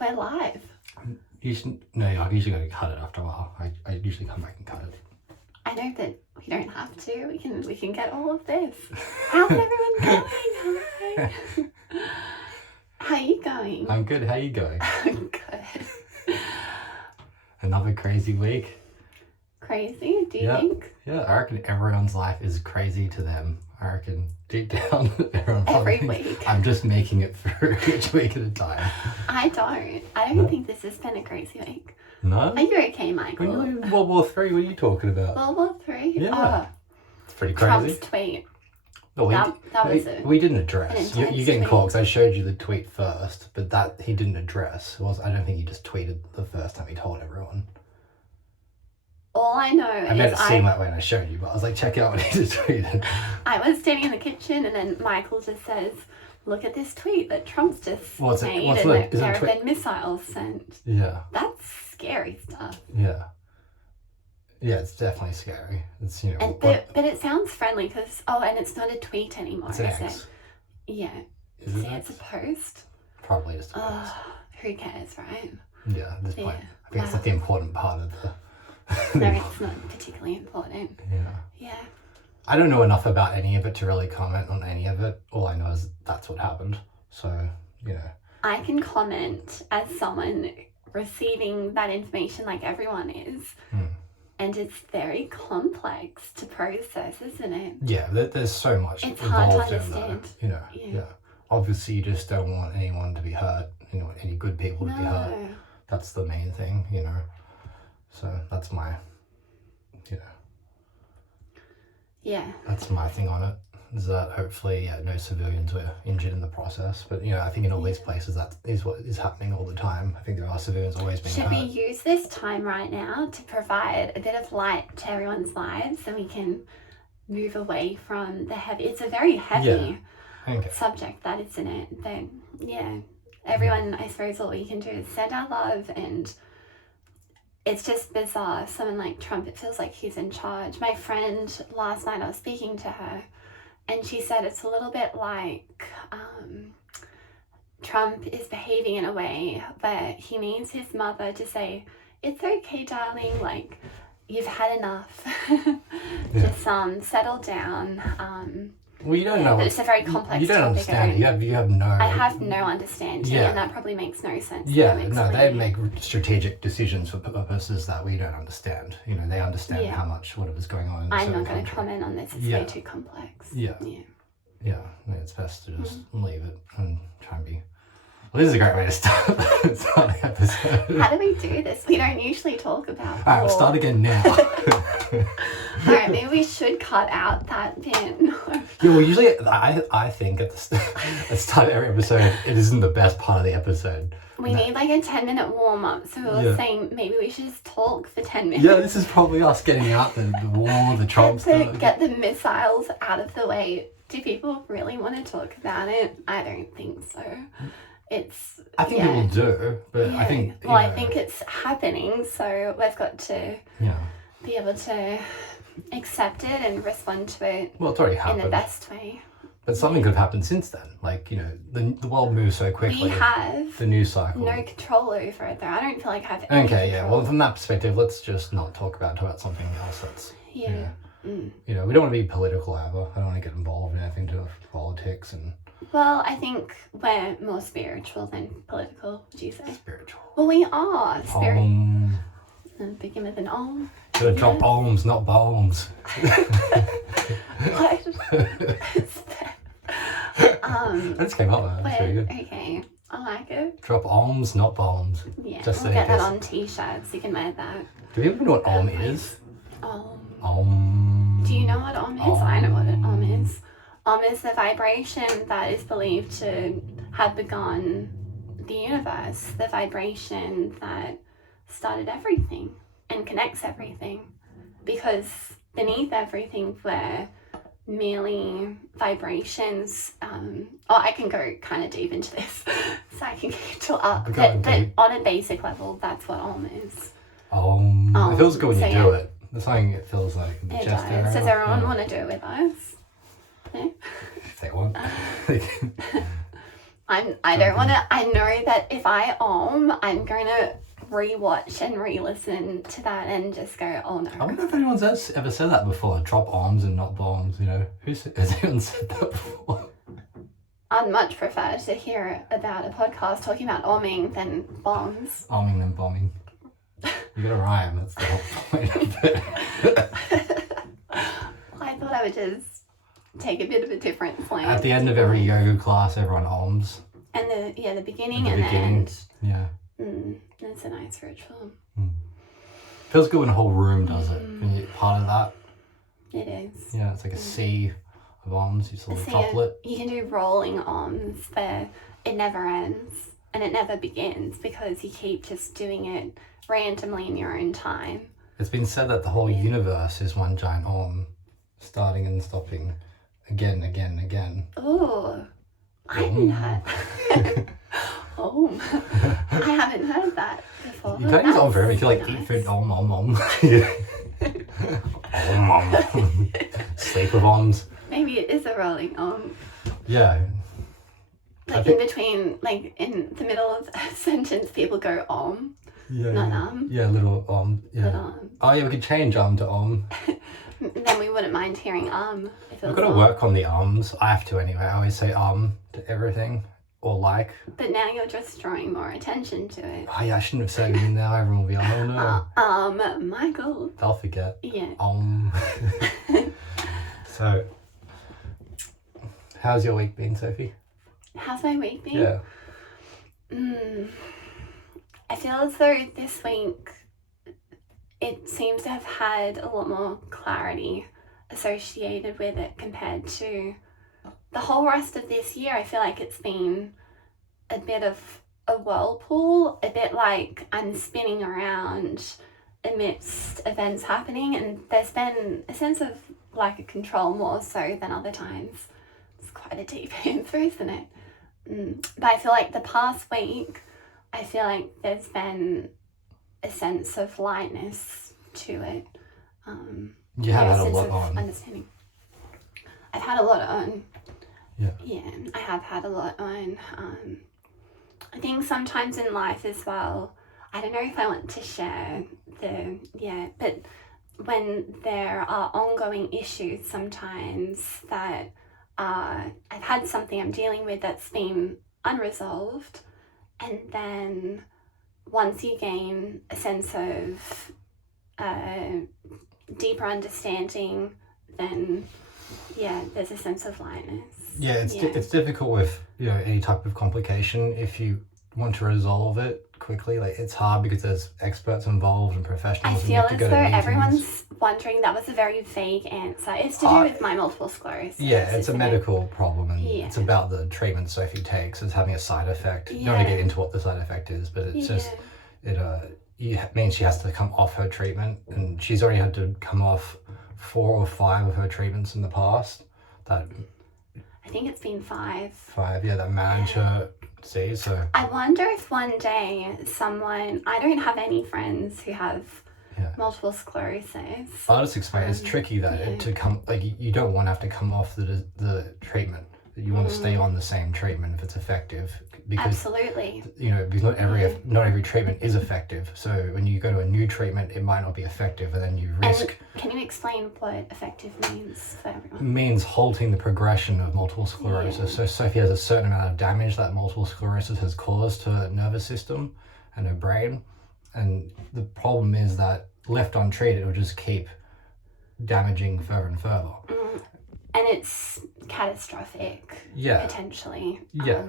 we're live. No, I usually go to cut it after a while. I usually come back and cut it. I know that we don't have to. We can get all of this. How's everyone going? Hi. How are you going? I'm good. How are you going? I'm good. Another crazy week. Crazy? Do you think? Yeah, I reckon everyone's life is crazy to them. I reckon deep down, everyone Every week. I'm just making it through each week at a time. I don't think this has been a crazy week. No? Are you okay, Michael? When you in World War III, what are you talking about? World War III? Yeah. It's pretty crazy. Trump's tweet. No, we didn't address. You're getting tweet. caught because I showed you the tweet first, but that he didn't address. I don't think he just tweeted the first time he told everyone. All I know I made is it seem that way when I showed you, but I was like, check out what he just tweeted. I was standing in the kitchen and then Michael just says, look at this tweet that Trump's just made and there have been missiles sent. Yeah. That's scary stuff. Yeah. Yeah, it's definitely scary. It's, but it sounds friendly because, and it's not a tweet anymore, it's an is X. it? Yeah. Is it it's a post? Probably just a post. Who cares, right? Yeah, at this point. I think it's like the important part of the... No, it's not particularly important. Yeah. I don't know enough about any of it to really comment on any of it. All I know is that's what happened. So, I can comment as someone receiving that information like everyone is. And it's very complex to process, isn't it? Yeah, there's so much it's hard to understand. Yeah. Obviously, you just don't want anyone to be hurt. Any good people to be hurt. That's the main thing, So that's my, Yeah. That's my thing on it. Is that hopefully no civilians were injured in the process. But, I think in all these places that is what is happening all the time. I think there are civilians always being hurt. Should we use this time right now to provide a bit of light to everyone's lives so we can move away from the heavy... It's a very heavy subject, that isn't it? But, everyone, I suppose all we can do is send our love, and it's just bizarre. Someone like Trump, it feels like he's in charge. My friend, last night I was speaking to her, and she said it's a little bit like Trump is behaving in a way where he needs his mother to say, it's okay, darling, like, you've had enough. Just settle down. Well, you don't know. But it's a very complex You don't topic. understand. You have no... I have no understanding, and that probably makes no sense. They make strategic decisions for purposes that we don't understand. They understand how much whatever's going on in I'm not going to comment on this. It's way too complex. Yeah, it's best to just leave it and try and be... Well, this is a great way to start the episode. How do we do this? We don't usually talk about... Alright, we'll start again now. Alright, maybe we should cut out that bit. Well, usually I think at the start of every episode, it isn't the best part of the episode. We need like a 10-minute warm-up, so we were saying maybe we should just talk for 10 minutes. Yeah, this is probably us getting out the war, the Trump stuff. Get the missiles out of the way. Do people really want to talk about it? I don't think so. I think people do, but I think... I think it's happening, so we've got to be able to accept it and respond to it it's already happened. in the best way. But something could have happened since then. Like, the world moves so quickly. We have the news cycle. no control over it, though. I don't feel like I have any control. Well, from that perspective, let's just not talk about something else that's... Yeah. We don't want to be political ever. I don't want to get involved in anything to do with politics and... Well, I think we're more spiritual than political, would you say? Spiritual. Well, we are. Begin with an Om. You gotta drop Omms, not bombs. What is that? I just came up with that. That's pretty good. Okay, I like it. Drop Omms, not bombs. Yeah, just we'll get that on t-shirts. You can wear that. Do you even know what Omm is? Do you know what Omm is? I know what an Omm is. Omm is the vibration that is believed to have begun the universe, the vibration that started everything and connects everything, because beneath everything were merely vibrations. I can go kind of deep into this, so I can get to up. But on a basic level, that's what Omm is. It feels good when you do it. There's something it feels like in the chest area. Does everyone want to do it with us? Yeah. If they want. I don't want to. I know that if I I'm going to rewatch and re-listen to that and just go, oh no. I wonder if anyone's ever said that before. Drop arms and not bombs. You know, has anyone said that before? I'd much prefer to hear about a podcast talking about arming than bombs. Arming than bombing. You gotta rhyme. That's the whole point of it. I thought I would just take a bit of a different slant. At the end of every yoga class, everyone alms. And the beginning and the end. Yeah. It's a nice ritual. Feels good when a whole room does it. When you're part of that. It is. Yeah, it's like a sea of alms. You sort of droplet. You can do rolling alms where it never ends and it never begins because you keep just doing it randomly in your own time. It's been said that the whole universe is one giant om, starting and stopping again. Oh, I hadn't heard that. Oh, I haven't heard that before. You can't use om for everything. If you like eat food, om. Om. Sleep with oms. Maybe it is a rolling om. Yeah. Like in between, like in the middle of a sentence, people go om. Yeah. Not Yeah, little om. Yeah. Little Oh yeah, we could change to om. Then we wouldn't mind hearing if it We've was got to work on the ums. I have to anyway. I always say to everything or like. But now you're just drawing more attention to it. Oh yeah, I shouldn't have said it. Now everyone will be like, oh no. Michael. They'll forget. Yeah. So, how's your week been, Sophie? How's my week been? Yeah. I feel as though this week it seems to have had a lot more clarity associated with it compared to the whole rest of this year. I feel like it's been a bit of a whirlpool, a bit like I'm spinning around amidst events happening, and there's been a sense of lack of control more so than other times. It's quite a deep answer, isn't it? But I feel like the past week, I feel like there's been a sense of lightness to it. You have had a lot on. Understanding. I've had a lot on. Yeah. Yeah, I have had a lot on. I think sometimes in life as well, I don't know if I want to share but when there are ongoing issues sometimes that I've had something I'm dealing with that's been unresolved, and then once you gain a sense of deeper understanding, then there's a sense of lightness. Yeah, it's difficult with any type of complication if you want to resolve it quickly. Like it's hard because there's experts involved and professionals. I feel as though everyone's wondering that was a very vague answer. It's to do with my multiple sclerosis. Yeah, it's a medical problem and it's about the treatment Sophie takes. It's having a side effect. You don't want to get into what the side effect is, but it's just it means she has to come off her treatment, and she's already had to come off 4 or 5 of her treatments in the past. I think it's been 5. 5, that manage her. See, so I wonder if one day I don't have any friends who have multiple sclerosis. I'll just explain. It's tricky that to come, like you don't want to have to come off the treatment. You want to stay on the same treatment if it's effective. Because, absolutely. Because not every treatment is effective. So when you go to a new treatment, it might not be effective, and then you risk. And can you explain what effective means for everyone? It means halting the progression of multiple sclerosis. So Sophie has a certain amount of damage that multiple sclerosis has caused to her nervous system and her brain, and the problem is that left untreated, it will just keep damaging further and further. And it's catastrophic. Yeah. Potentially. Yeah.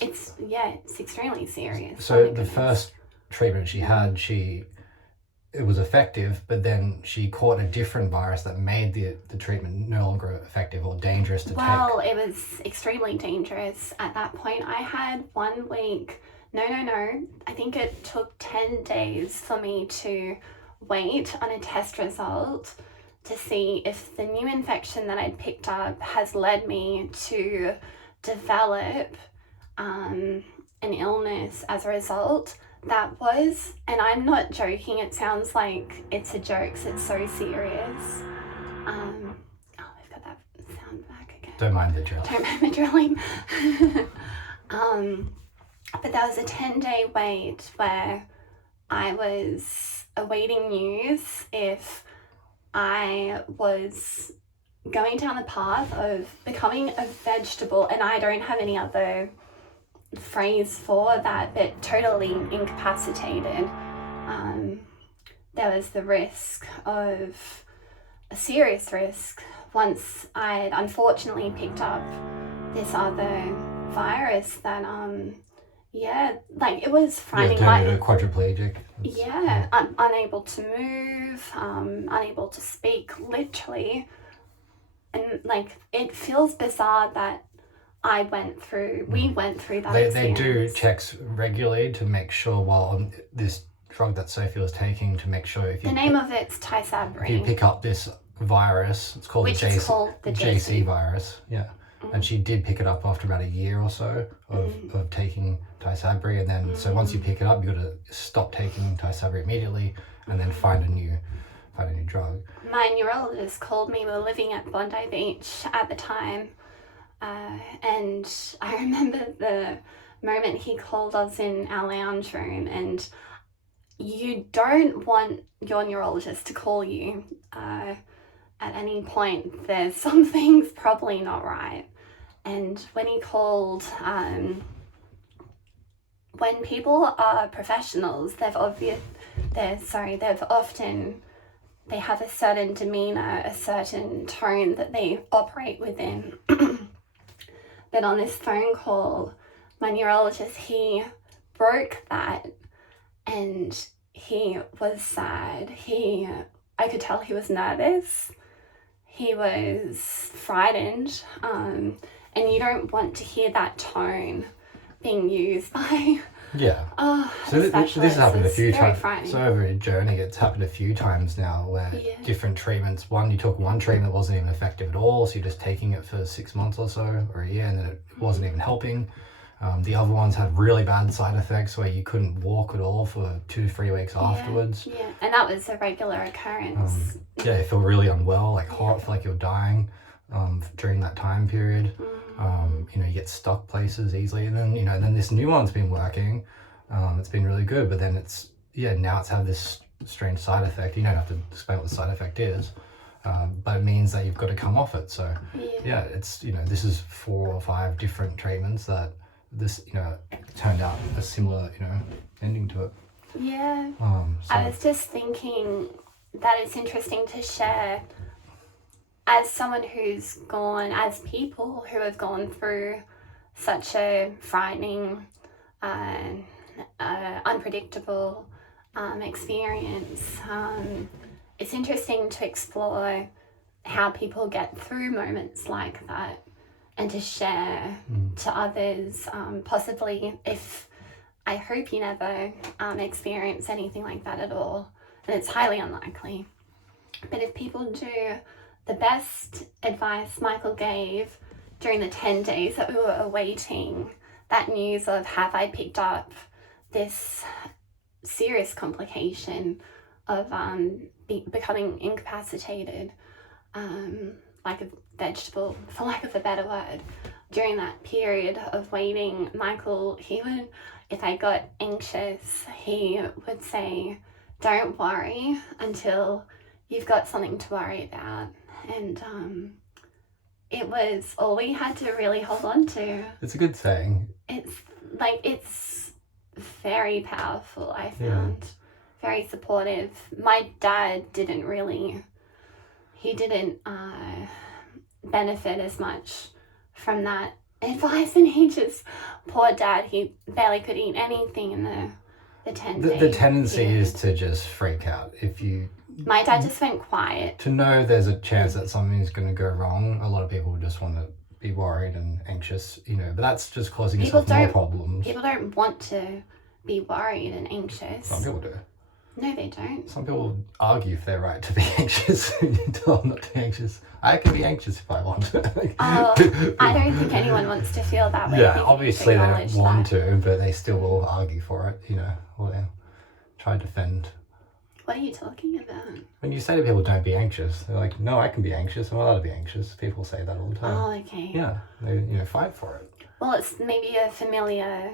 It's extremely serious. So the first treatment she had, it was effective, but then she caught a different virus that made the treatment no longer effective or dangerous to take. Well, it was extremely dangerous. At that point, I had 1 week. No. I think it took 10 days for me to wait on a test result to see if the new infection that I'd picked up has led me to develop an illness as a result. That was, and I'm not joking, it sounds like it's a joke, so it's so serious. We've got that sound back again. Don't mind the drill. Don't mind the drilling. But there was a 10-day wait where I was awaiting news if I was going down the path of becoming a vegetable, and I don't have any other phrase for that, but totally incapacitated. There was the risk of a serious risk once I'd unfortunately picked up this other virus that it was frightening. Turned into quadriplegic. Unable to move, unable to speak, literally. And it feels bizarre that we went through that experience. They do checks regularly to make sure while on this drug that Sophie was taking, to make sure if you... The name of it's Tysabri. If you pick up this virus, it's called the JC virus. Yeah. And she did pick it up after about a year or so of taking Tysabri, and then so once you pick it up, you got to stop taking Tysabri immediately, and then find a new drug. My neurologist called me. We were living at Bondi Beach at the time, and I remember the moment he called us in our lounge room, and you don't want your neurologist to call you at any point. There's something's probably not right. And when he called, when people are professionals, they have a certain demeanor, a certain tone that they operate within. But on this phone call, my neurologist, he broke that, and he was sad. I could tell he was nervous. He was frightened. And you don't want to hear that tone being used by... Yeah. So this has happened a few times. So over a journey, it's happened a few times now where different treatments, you took one treatment that wasn't even effective at all, so you're just taking it for 6 months or so, or a year, and then it wasn't even helping. The other ones had really bad side effects where you couldn't walk at all for 2-3 weeks afterwards. Yeah, and that was a regular occurrence. You feel really unwell, hot, feel like you're dying during that time period. You get stuck places easily, and then and then this new one's been working. It's been really good, but then now it's had this strange side effect. You don't have to explain what the side effect is, but it means that you've got to come off it. So it's this is 4 or 5 different treatments that this turned out a similar ending to it. I was just thinking that it's interesting to share, as someone as people who have gone through such a frightening, unpredictable experience. It's interesting to explore how people get through moments like that, and to share to others, possibly I hope you never experience anything like that at all, and it's highly unlikely. But if people do, the best advice Michael gave during the 10 days that we were awaiting that news of have I picked up this serious complication of becoming incapacitated, like a vegetable, for lack of a better word. During that period of waiting, Michael, if I got anxious, he would say, don't worry until you've got something to worry about. And it was all we had to really hold on to. It's a good saying. It's very powerful, I found. Very supportive. My dad didn't benefit as much from that advice, and poor dad, he barely could eat anything in the 10 days. The tendency is to just freak out. My dad just went quiet. To know there's a chance that something's going to go wrong, a lot of people just want to be worried and anxious, but that's just causing yourself more problems. People don't want to be worried and anxious. Some people do. No, they don't. Some people argue if they're right to be anxious. You tell them not to be anxious. I can be anxious if I want to. I don't think anyone wants to feel that way. Yeah, obviously they don't want to, but they still will argue for it, or they try to defend What are you talking about? When you say to people, don't be anxious, they're like, no, I can be anxious. I'm allowed to be anxious. People say that all the time. Oh, okay. Yeah, they fight for it. Well, it's maybe a familiar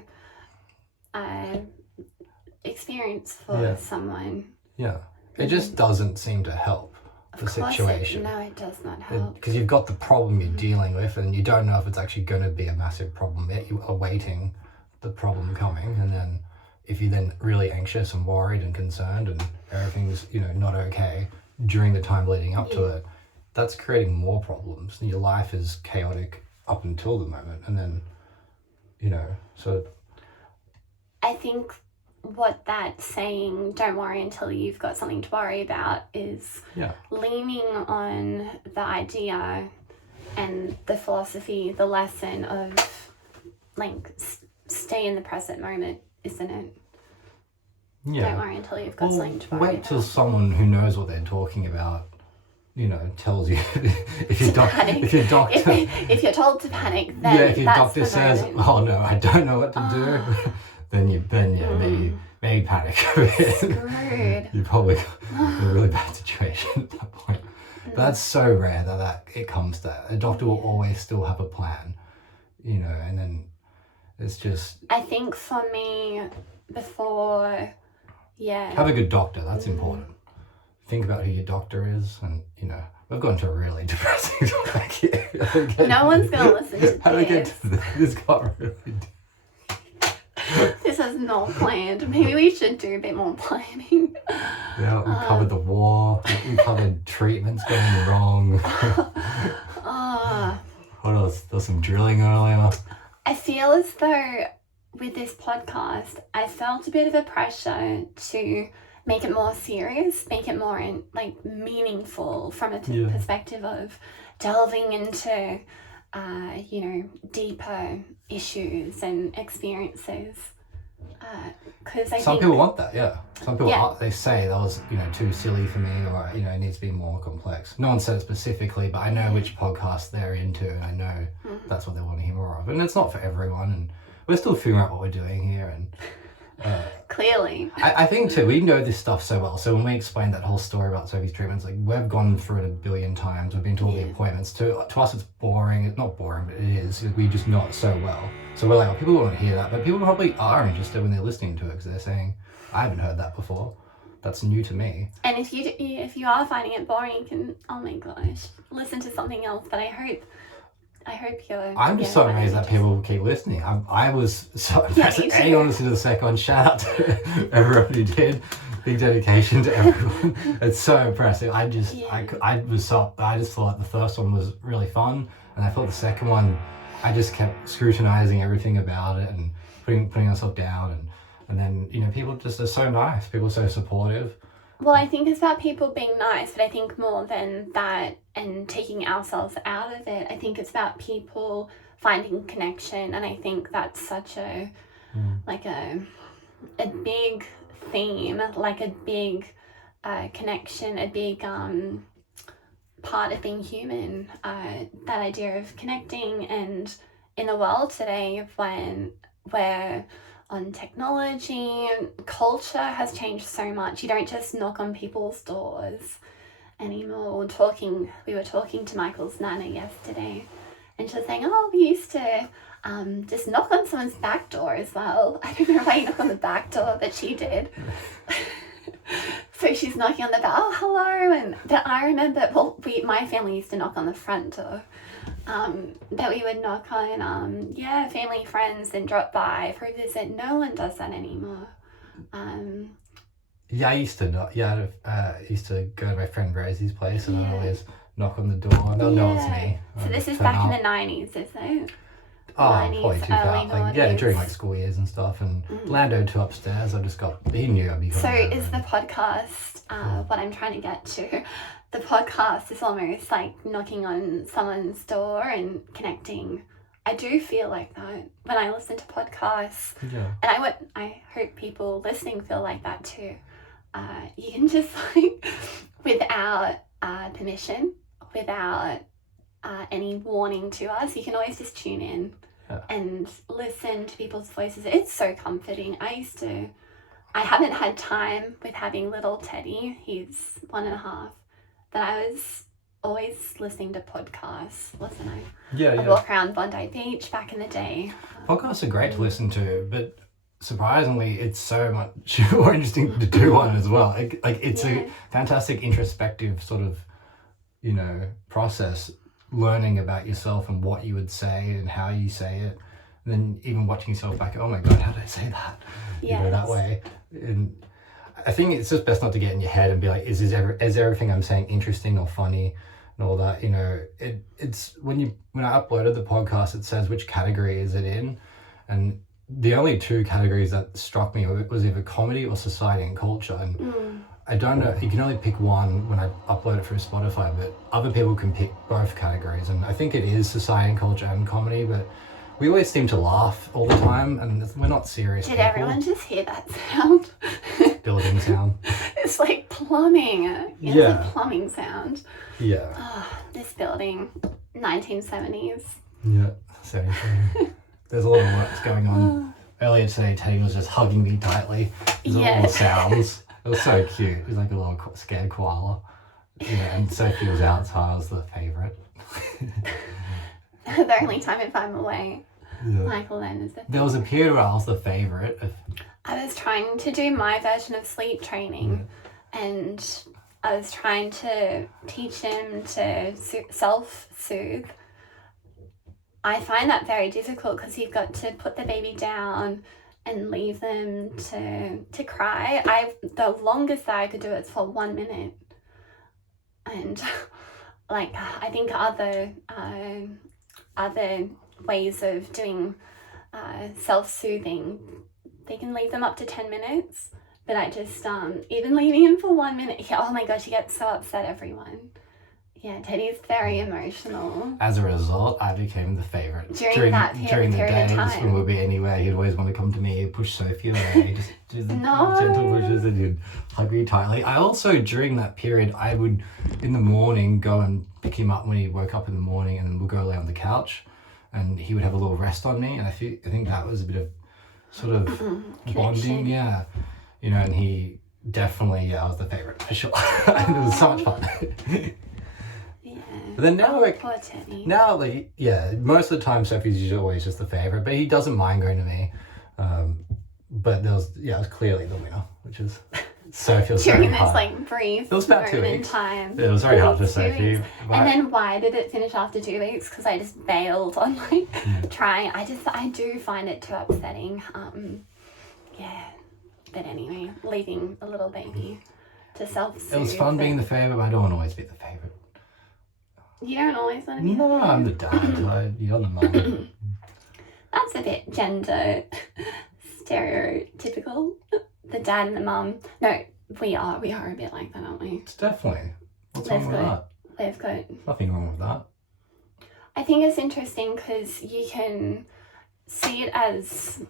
experience for someone. Yeah. It just doesn't seem to help the situation. No, it does not help. Because you've got the problem you're dealing with and you don't know if it's actually going to be a massive problem yet. You're awaiting the problem coming, and then if you're then really anxious and worried and concerned and everything's, not okay during the time leading up to it, that's creating more problems. Your life is chaotic up until the moment, and then, so... I think what that saying, don't worry until you've got something to worry about, is leaning on the idea and the philosophy, the lesson of, like, stay in the present moment, isn't it? Yeah. Don't worry until you've got something to worry about. Wait till someone who knows what they're talking about, tells you if your doctor if you're told to panic, then if your doctor says, "Oh no, I don't know what to do," then maybe panic a bit. Screwed. You're probably in a really bad situation at that point. But that's so rare that it comes to that. A doctor will always still have a plan, and then it's just... I think for me, before, have a good doctor. That's important. Think about who your doctor is, and we've gone to a really depressing topic here. No one's gonna listen to this. How do we get to this? This got really This is not planned. Maybe we should do a bit more planning. Yeah, we covered the war. We covered treatments going wrong. What else? There was some drilling earlier. I feel as though with this podcast, I felt a bit of a pressure to make it more serious, make it more meaningful from a perspective of delving into deeper issues and experiences. Because some people want that, Some people they say that was too silly for me, or it needs to be more complex. No one said it specifically, but I know which podcast they're into, and I know that's what they want to hear more of. And it's not for everyone, and we're still figuring out what we're doing here. And clearly, I think too, we know this stuff so well. So when we explained that whole story about Sophie's treatments, we've gone through it a billion times. We've been to all the appointments. To us, it's boring. It's not boring, but it is. We just know it so well. So we're like, well, people won't hear that, but people probably are interested when they're listening to it, because they're saying, I haven't heard that before. That's new to me. And if you are finding it boring, you can, oh my gosh, listen to something else. But I hope you're... I'm just so amazed that people keep listening. I was so impressed. Anyone listened to the second one, shout out to everyone who did. Big dedication to everyone. It's so impressive. I just thought the first one was really fun, and I thought the second one, I just kept scrutinizing everything about it and putting myself down, and then people just are so nice. People are so supportive. Well, I think it's about people being nice, but I think more than that and taking ourselves out of it, I think it's about people finding connection, and I think that's such a a big theme, like a big connection, a big part of being human. That idea of connecting, and in the world today, when we're on technology, culture has changed so much. You don't just knock on people's doors anymore. We were talking to Michael's nana yesterday, and she was saying, oh, we used to just knock on someone's back door as well. I don't know why you knock on the back door, but she did. So she's knocking on the back, oh, hello. But I remember, my family used to knock on the front door. That we would knock on, family, friends, and drop by for a visit. No one does that anymore. I used to used to go to my friend Rosie's place, and I'd always knock on the door, and they'll know it's me. So this is back in the 90s, is it? Oh, 90s, probably 2000. During school years and stuff, and Lando to upstairs. He knew I'd be coming. So over. Is the podcast what I'm trying to get to? The podcast is almost like knocking on someone's door and connecting. I do feel like that when I listen to podcasts, and I hope people listening feel like that too. You can just without permission, without any warning to us, you can always just tune in and listen to people's voices. It's so comforting. I I haven't had time with having little Teddy, he's 1.5, but I was always listening to podcasts, wasn't I? Yeah. I'd walk around Bondi Beach back in the day. Podcasts are great to listen to, but surprisingly, it's so much more interesting to do one as well. It's a fantastic introspective sort of, process, learning about yourself and what you would say and how you say it. And then even watching yourself back, oh my God, how did I say that? That way. And I think it's just best not to get in your head and be like, is everything I'm saying interesting or funny and all that? It's when I uploaded the podcast, it says which category is it in, and the only 2 categories that struck me was either comedy or society and culture. And I don't know, you can only pick one when I upload it through Spotify, but other people can pick both categories. And I think it is society and culture and comedy, but we always seem to laugh all the time, and we're not serious Did people. everyone just hear that sound? Building sound. It's like plumbing. It's a plumbing sound. Yeah. Oh, this building, 1970s. Yeah, seriously. There's a lot of works going on. Earlier today, Teddy was just hugging me tightly. There's little sounds. It was so cute. It was like a little scared koala. And Sophie was out, so I was the favourite. The only time if I'm away, Michael then is the favourite. There was a period where I was the favourite. I was trying to do my version of sleep training, and I was trying to teach him to self-soothe. I find that very difficult because you've got to put the baby down and leave them to cry. The longest that I could do it for 1 minute. And I think other ways of doing self-soothing, they can leave them up to 10 minutes. But I just, even leaving him for 1 minute, oh my gosh, he gets so upset, everyone. Yeah, Teddy's very emotional. As a result, I became the favourite. During that period the days of time. when we'd be anywhere, he'd always want to come to me, push Sophie away, just do the gentle pushes, and he'd hug me tightly. I also, during that period, I would, in the morning, go and pick him up when he woke up in the morning, and then we'd go lay on the couch, and he would have a little rest on me, and I think that was a bit of sort of bonding, yeah. And he definitely, I was the favourite for sure. It was so much fun. But then now, poor Teddy. Most of the time Sophie's usually always just the favourite, but he doesn't mind going to me. But it was clearly the winner, which is Sophie was during very this hard. brief it was about 2 moment weeks. time. It was very hard for Sophie. And then why did it finish after 2 weeks? Because I just bailed on trying. I do find it too upsetting. But anyway, leaving a little baby to self-soothe. It was fun being the favourite, but I don't want to always be the favourite. You don't always want to be the No, favourite? I'm the dad. You're the mum. That's a bit gender stereotypical. The dad and the mum. No, we are a bit like that, aren't we? It's definitely. What's wrong with that? They've got. Nothing wrong with that. I think it's interesting because you can see it as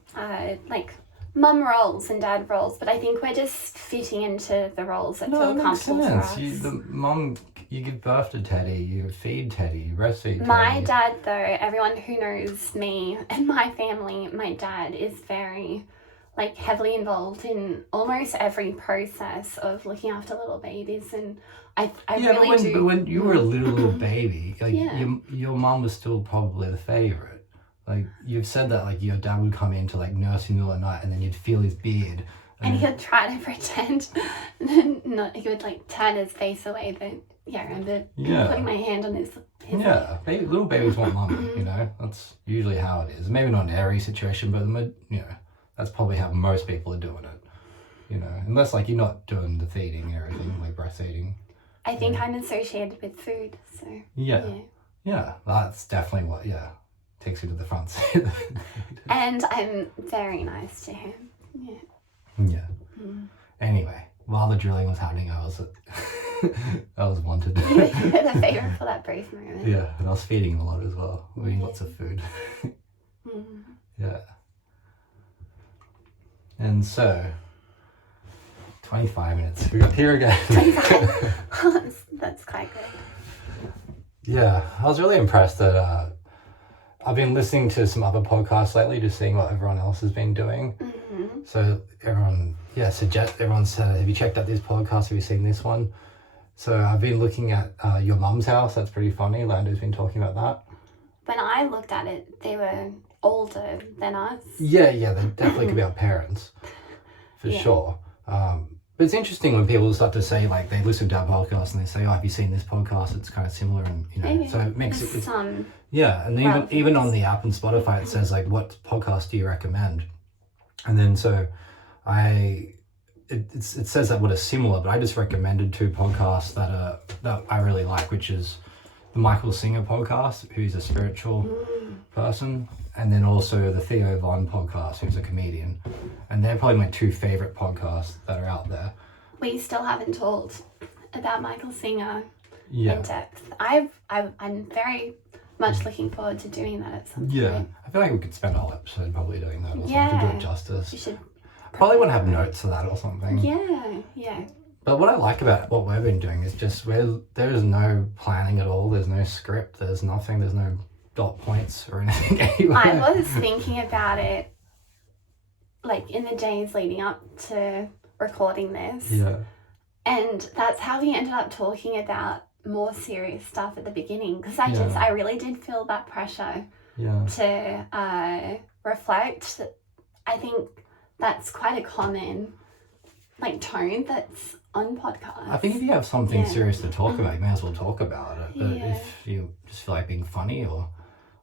mum roles and dad roles, but I think we're just fitting into the roles that feel comfortable for us. You give birth to Teddy, you feed Teddy, you breastfeed Teddy. My dad, though, everyone who knows me and my family, my dad is very heavily involved in almost every process of looking after little babies, and I really do. But when you were a little baby, your mum was still probably the favourite. You've said that your dad would come in to nurse you in the middle of the night, and then you'd feel his beard. And he would try to pretend, and then he would turn his face away. But I remember putting my hand on his little babies want mummy. That's usually how it is. Maybe not in every situation, but that's probably how most people are doing it. Unless you're not doing the feeding and everything, like breastfeeding. I think I'm associated with food, so yeah, that's definitely what takes you to the front seat. And I'm very nice to him. Anyway, while the drilling was happening, I was wanted. You were the favourite for that brief moment. Yeah, and I was feeding him a lot as well. Eating lots of food. Yeah. And so, 25 minutes. We got here again. 25. That's quite good. Yeah, I was really impressed that I've been listening to some other podcasts lately, just seeing what everyone else has been doing. So everyone said, have you checked out this podcast? Have you seen this one? So I've been looking at Your Mum's House. That's pretty funny. Lando's been talking about that. When I looked at it, they were older than us. Yeah, they definitely could be our parents, for sure. But it's interesting when people start to say, like, they listen to our podcast and they say, oh, have you seen this podcast? It's kind of similar, and, you know, Maybe. so it makes it... Yeah, and even on the app and Spotify, it says, like, what podcast do you recommend? And then so it says that what are similar, but I just recommended 2 podcasts that I really like, which is the Michael Singer podcast, who's a spiritual person, and then also the Theo Von podcast, who's a comedian. And they're probably my 2 favorite podcasts that are out there. We still haven't talked about Michael Singer in depth. I'm very much looking forward to doing that at some point. Yeah, I feel like we could spend a whole episode probably doing that or something to do it justice. You should probably want to have notes for that or something. Yeah. But what I like about what we've been doing is just there is no planning at all. There's no script. There's nothing. There's no dot points or anything anywhere. I was thinking about it, like, in the days leading up to recording this. Yeah. And that's how we ended up talking about more serious stuff at the beginning, because I really did feel that pressure to reflect. I think that's quite a common, like, tone that's on podcasts. I think if you have something serious to talk about, you may as well talk about it. But if you just feel like being funny or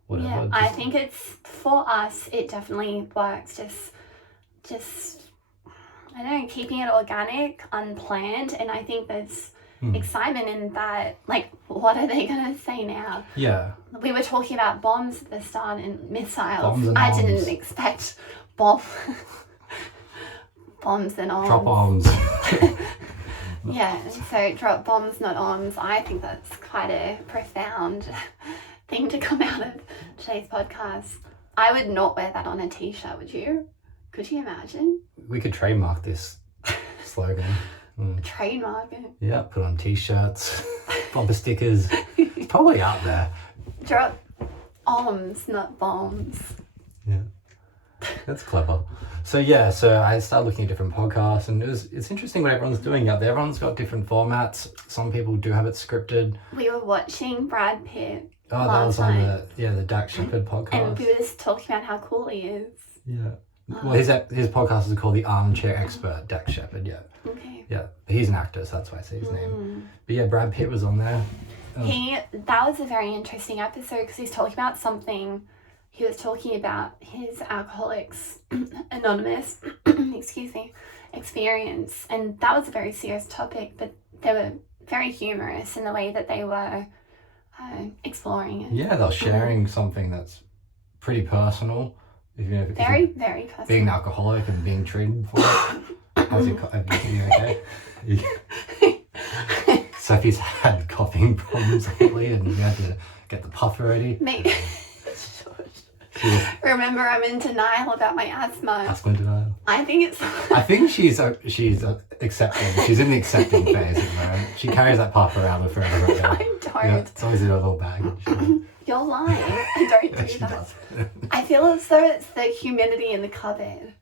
whatever. I think it's, for us, it definitely works. Just I don't know, keeping it organic, unplanned, and I think there's excitement in that. Like, what are they gonna say now? Yeah. We were talking about bombs at the start and missiles. Bombs and I arms. didn't expect bombs and arms. Drop bombs. Yeah, so drop bombs, not arms. I think that's quite a profound thing to come out of today's podcast. I would not wear that on a t-shirt, would you? Could you imagine? We could trademark this slogan. Trademark it. Yeah, put on t-shirts, bumper stickers. It's probably out there. Drop Omms, not bombs. Yeah. That's clever. So I started looking at different podcasts, and it's interesting what everyone's doing out there. Everyone's got different formats. Some people do have it scripted. We were watching Brad Pitt. Oh, that was on the Dak Shepard podcast. And we were just talking about how cool he is. Yeah. Well, his podcast is called The Armchair Expert, Dak Shepard. Yeah. Okay. Yeah, he's an actor, so that's why I say his name. But yeah, Brad Pitt was on there. That was a very interesting episode, because he's talking about something. He was talking about his Alcoholics Anonymous experience, and that was a very serious topic, but they were very humorous in the way that they were exploring it. Yeah, they're sharing something that's pretty personal. Very, very personal. Being an alcoholic and being treated for it. How's your are you okay? Sophie's had coughing problems lately, and you had to get the puffer ready. Remember, I'm in denial about my asthma. Asthma denial. I think she's accepting. She's in the accepting phase at the moment. She carries that puffer around with her forever. I don't. Yeah, it's always in a little bag. You're lying. I don't do she that. does. I feel as though it's the humidity in the cupboard.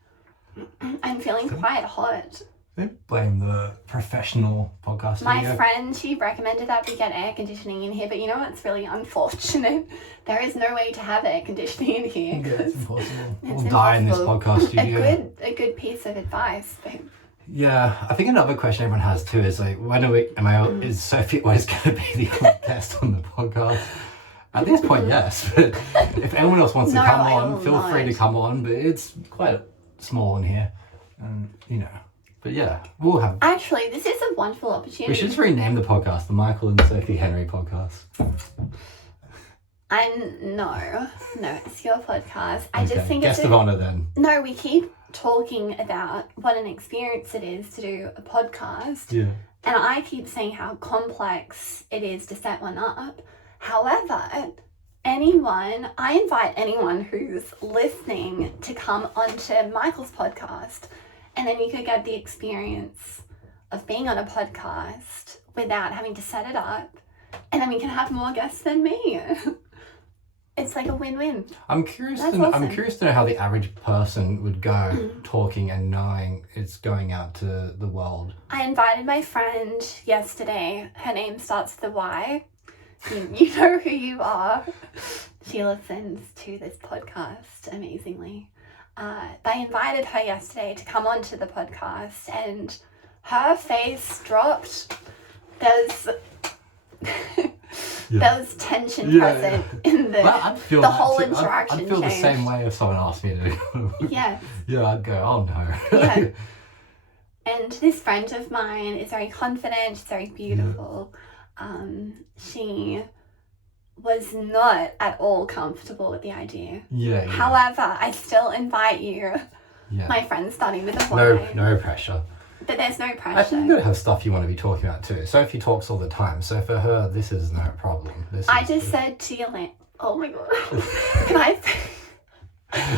I'm feeling quite hot. Don't blame the professional podcast. My friend, she recommended that we get air conditioning in here, but you know what's really unfortunate? There is no way to have air conditioning in here. Yeah, it's impossible. We'll die in this podcast studio. A good piece of advice. But... Yeah, I think another question everyone has too is like, is Sophie always going to be the only guest on the podcast? At this point, yes. But if anyone else wants to come on, feel free to come on. But it's quite small in here, and But yeah, we'll have... Actually, this is a wonderful opportunity. We should just rename the podcast the Michael and Sophie Henry podcast. No, it's your podcast. I just think Guest of honor then. No, we keep talking about what an experience it is to do a podcast. Yeah. And I keep saying how complex it is to set one up. However, I invite anyone who's listening to come onto Michael's podcast, and then you could get the experience of being on a podcast without having to set it up, and then we can have more guests than me. it's like a win-win. I'm curious Awesome. I'm curious to know how the average person would go talking and knowing it's going out to the world. I invited my friend yesterday. Her name starts with a Y. You know who you are. She listens to this podcast amazingly. I invited her yesterday to come onto the podcast, and her face dropped. There's there was tension present in the whole interaction. I'd feel the same way if someone asked me to. Yeah. Yeah, I'd go, oh no. Yeah. And this friend of mine is very confident. She's very beautiful. She was not at all comfortable with the idea. Yeah. However, I still invite you. Yeah. My friend starting with a Y. No pressure. But there's no pressure. I think you've got to have stuff you want to be talking about too. Sophie talks all the time, so for her, this is no problem. I just said to Yolanda, oh my God. Can I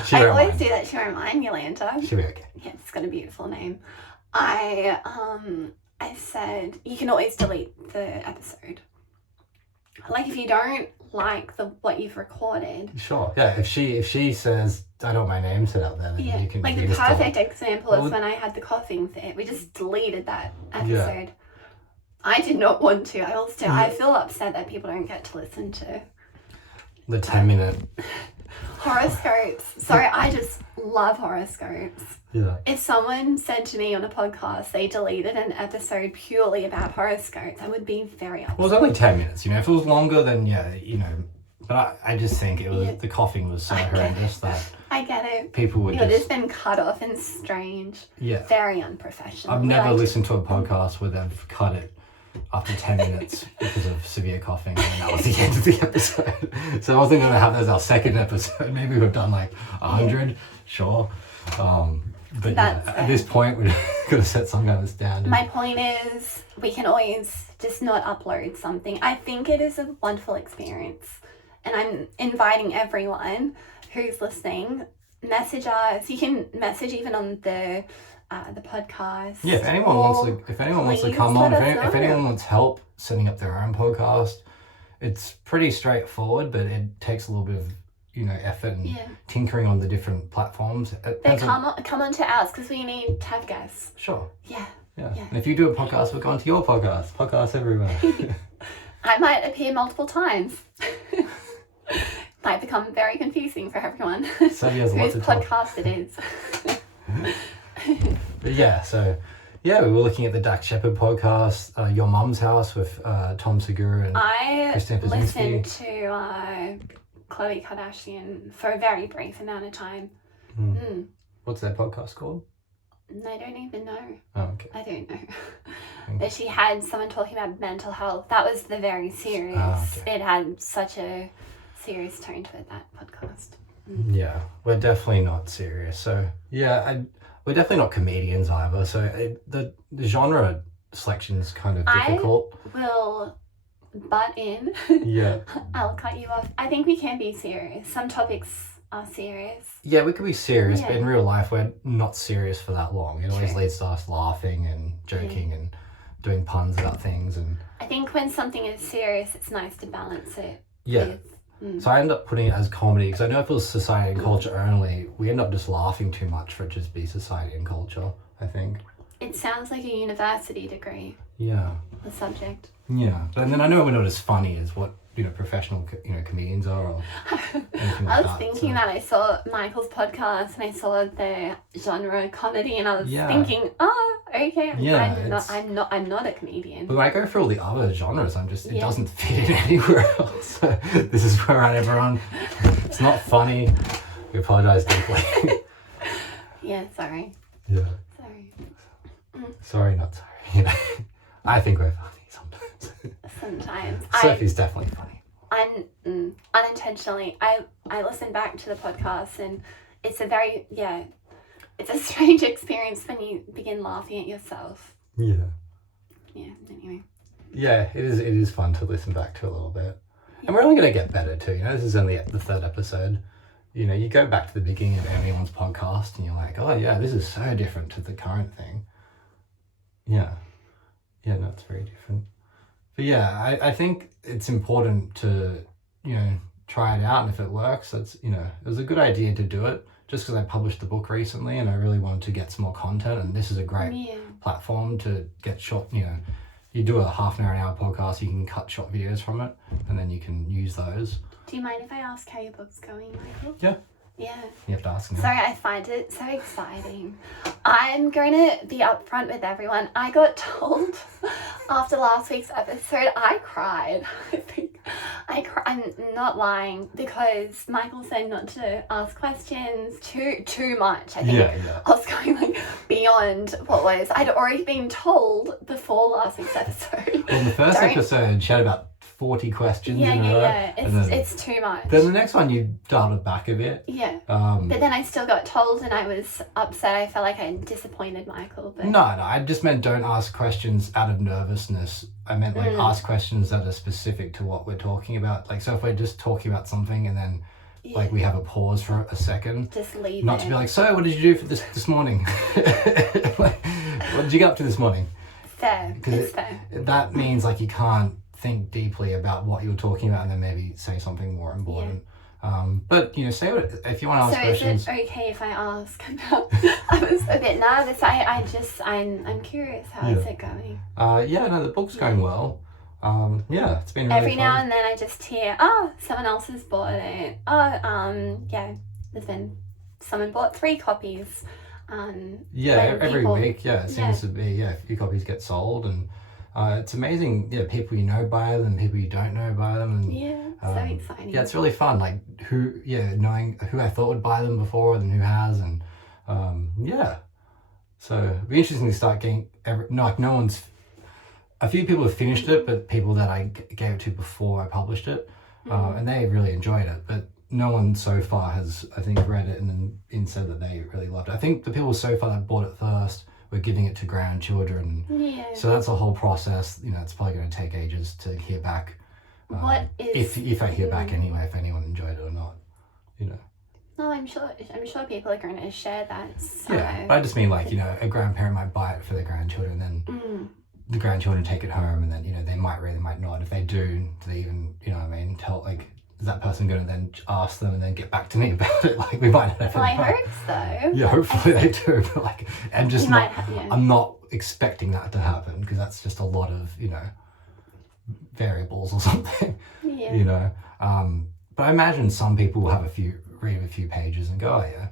say? I always do that to remind Yolanda. She'll be okay. Yeah, it's got a beautiful name. I said, you can always delete the episode. Like if you don't like what you've recorded. Sure. Yeah. If she says I don't want my name set out there, then you can. Like the perfect example is when I had the coughing fit. We just deleted that episode. Yeah. I did not want to. I feel upset that people don't get to listen to the 10-minute horoscopes. Sorry, I just love horoscopes. Yeah. If someone said to me on a podcast they deleted an episode purely about horoscopes, I would be very upset. Well, it was only 10 minutes, If it was longer, then but I just think it was the coughing was so horrendous that I get it. People would just been cut off and strange. Yeah. Very unprofessional. I've never listened to a podcast where they've cut it after 10 minutes because of severe coughing, and that was the end of the episode. So I wasn't going to have that as our second episode. Maybe we've done like 100, sure. But at this point, we're going to set some kind of standard. My point is, we can always just not upload something. I think it is a wonderful experience. And I'm inviting everyone who's listening, message us. You can message even on the podcast. Yeah, if anyone wants to come on, if anyone wants help setting up their own podcast, it's pretty straightforward, but it takes a little bit of effort and tinkering on the different platforms. Come on to ours because we need to have guests. Sure. Yeah. And if you do a podcast, we're going to your podcast. Podcasts everywhere. I might appear multiple times. Might become very confusing for everyone. So he has lots of podcast it is. But we were looking at the Dak Shepard podcast, Your Mum's House with Tom Segura and Christine Pazinski. I listened to Khloe Kardashian for a very brief amount of time. What's that podcast called? I don't even know. Oh, okay. I don't know. But she had someone talking about mental health. That was the very serious. It had such a serious tone to it, that podcast. Yeah, we're definitely not serious. So, we're definitely not comedians either. So, the genre selection is kind of difficult. I will butt in. Yeah. I'll cut you off. I think we can be serious. Some topics are serious. Yeah, we could be serious, but in real life, we're not serious for that long. It always leads to us laughing and joking and doing puns about things. And I think when something is serious, it's nice to balance it. Yeah. So I end up putting it as comedy because I know if it was society and culture only, we end up just laughing too much for it to just be society and culture, I think. It sounds like a university degree. Yeah. The subject. Yeah. And then I know we're not as funny as what, professional, comedians are or anything like I was thinking that I saw Michael's podcast and I saw the genre comedy and I was thinking, okay, I'm not a comedian. But when I go through all the other genres, it doesn't fit in anywhere else. So this is where everyone, it's not funny. We apologize deeply. Yeah, sorry. Yeah. Sorry. Sorry, not sorry. I think we're funny sometimes. Sometimes. Sophie's definitely funny. Unintentionally. I listen back to the podcast and it's a very, it's a strange experience when you begin laughing at yourself. Yeah. Yeah, anyway. Yeah, it is fun to listen back to a little bit. Yeah. And we're only going to get better too. This is only the third episode. You go back to the beginning of anyone's podcast and you're like, oh yeah, this is so different to the current thing. Yeah. Yeah, no, it's very different. But yeah, I think it's important to, try it out, and if it works, that's, you know, it was a good idea to do it. Just because I published the book recently and I really wanted to get some more content, and this is a great platform to get short, you know, you do a half an hour podcast, you can cut short videos from it, and then you can use those. Do you mind if I ask how your book's going, Michael? Yeah. Yeah. You have to ask me. Sorry, I find it so exciting. I'm going to be upfront with everyone. I got told after last week's episode, I cried. I'm not lying, because Michael said not to ask questions too much. I think I was going like beyond what was. I'd already been told before last week's episode. Well, the first episode, she had about 40 questions in a row. Yeah. It's too much. Then the next one, you dialed it back a bit. Yeah. But then I still got told, and I was upset. I felt like I disappointed Michael. But... No, I just meant don't ask questions out of nervousness. I meant like ask questions that are specific to what we're talking about. Like, so if we're just talking about something and then like we have a pause for a second. Just leave Not to be like, so what did you do for this morning? Like, what did you get up to this morning? Fair. It's fair. That means like you can't think deeply about what you're talking about and then maybe say something more important. But you know, say what if you want to ask questions. So is it okay if I ask about? I was a bit nervous. I'm curious. How is it going? The book's going well. It's been really every fun. now and then I just hear, someone else has bought it. There's been someone bought 3 copies. Every week. It seems to be a few copies get sold, and it's amazing. People you know buy them, and people you don't know buy them, and so exciting. Yeah, it's really fun. Like knowing who I thought would buy them before and who has, and so it'd be interesting to start getting a few people have finished it, but people that I gave it to before I published it, and they really enjoyed it, but no one so far has, I think, read it and then said that they really loved it. I think the people so far that bought it first were giving it to grandchildren. So that's a whole process. You know, it's probably going to take ages to hear back. If I hear back anyway, if anyone enjoyed it or not, you know. No, I'm sure people are going to share that. So. Yeah, but I just mean like, you know, a grandparent might buy it for their grandchildren, then the grandchildren take it home, and then, you know, they might read, they might not. If they do they even, you know what I mean, tell, like, is that person going to then ask them and then get back to me about it? Like, we might not have. Well, I hope so. Yeah, hopefully they do. But like, and just not. I'm not expecting that to happen, because that's just a lot of, you know, variables or something. Yeah. You know, but I imagine some people will have read a few pages and go, oh yeah,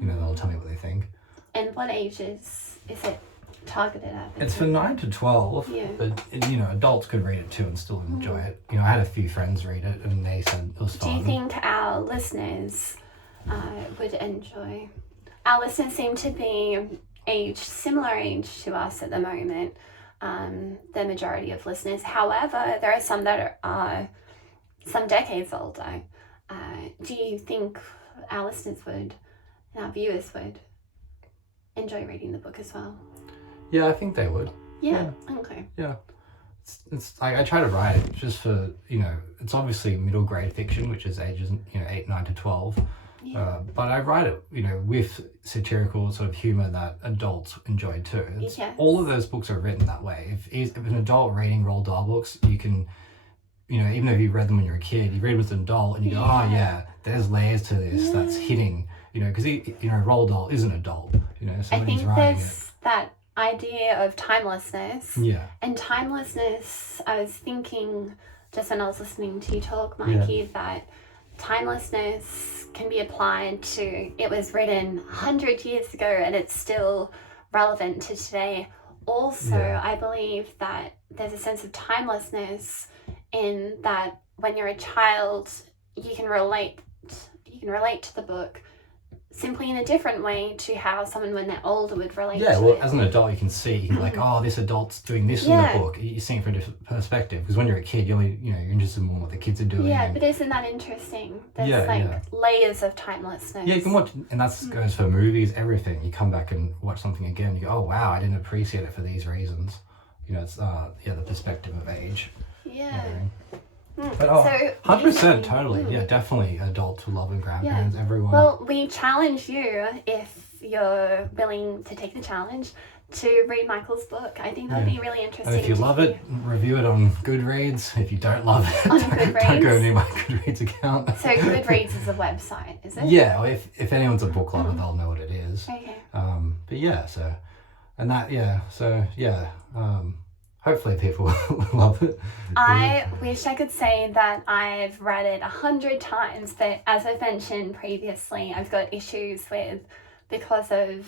you know, they'll tell me what they think. And what ages is it targeted at? It's for 9 to 12, but you know, adults could read it too and still enjoy it. You know, I had a few friends read it and they said it was fun. Do you think our listeners would enjoy? Our listeners seem to be similar age to us at the moment. The majority of listeners. However, there are some that are some decades older. Do you think our listeners and our viewers would enjoy reading the book as well? Yeah, I think they would. Yeah. Okay. Yeah. It's I try to write it just for, you know, it's obviously middle grade fiction, which is ages, you know, 8, 9 to 12. Yeah. But I write it, you know, with satirical sort of humor that adults enjoy too. All of those books are written that way. If an adult reading Roald Dahl books, you can, you know, even if you read them when you're a kid, you read with an adult and you go, oh yeah, there's layers to this that's hitting, you know, because, you know, Roald Dahl is an adult, you know, so I when think he's writing there's that idea of timelessness. Yeah. And timelessness, I was thinking just when I was listening to you talk, Mikey, that timelessness can be applied to, it was written 100 years ago and it's still relevant to today. Also, I believe that there's a sense of timelessness in that when you're a child, you can relate to the book simply in a different way to how someone when they're older would relate to it. Yeah, well, as an adult, you can see, you can be like, oh, this adult's doing this in the book. You're seeing it from a different perspective. Because when you're a kid, you're interested more in what the kids are doing. Yeah, but isn't that interesting? There's layers of timelessness. Yeah, you can watch, and that goes for movies, everything. You come back and watch something again, you go, oh, wow, I didn't appreciate it for these reasons. You know, it's, the perspective of age. Yeah. But 100% totally. Yeah, definitely adults who love and grandparents, everyone. Well, we challenge you, if you're willing to take the challenge, to read Michael's book. I think that'd be really interesting. And if you love it, review it on Goodreads. If you don't love it, don't go near my Goodreads account. So Goodreads is a website, is it? Yeah, well, if anyone's a book lover, they'll know what it is. Okay. But yeah, so, and that, yeah, so yeah, hopefully people love it. I wish I could say that I've read it 100 times, but as I've mentioned previously, I've got issues with, because of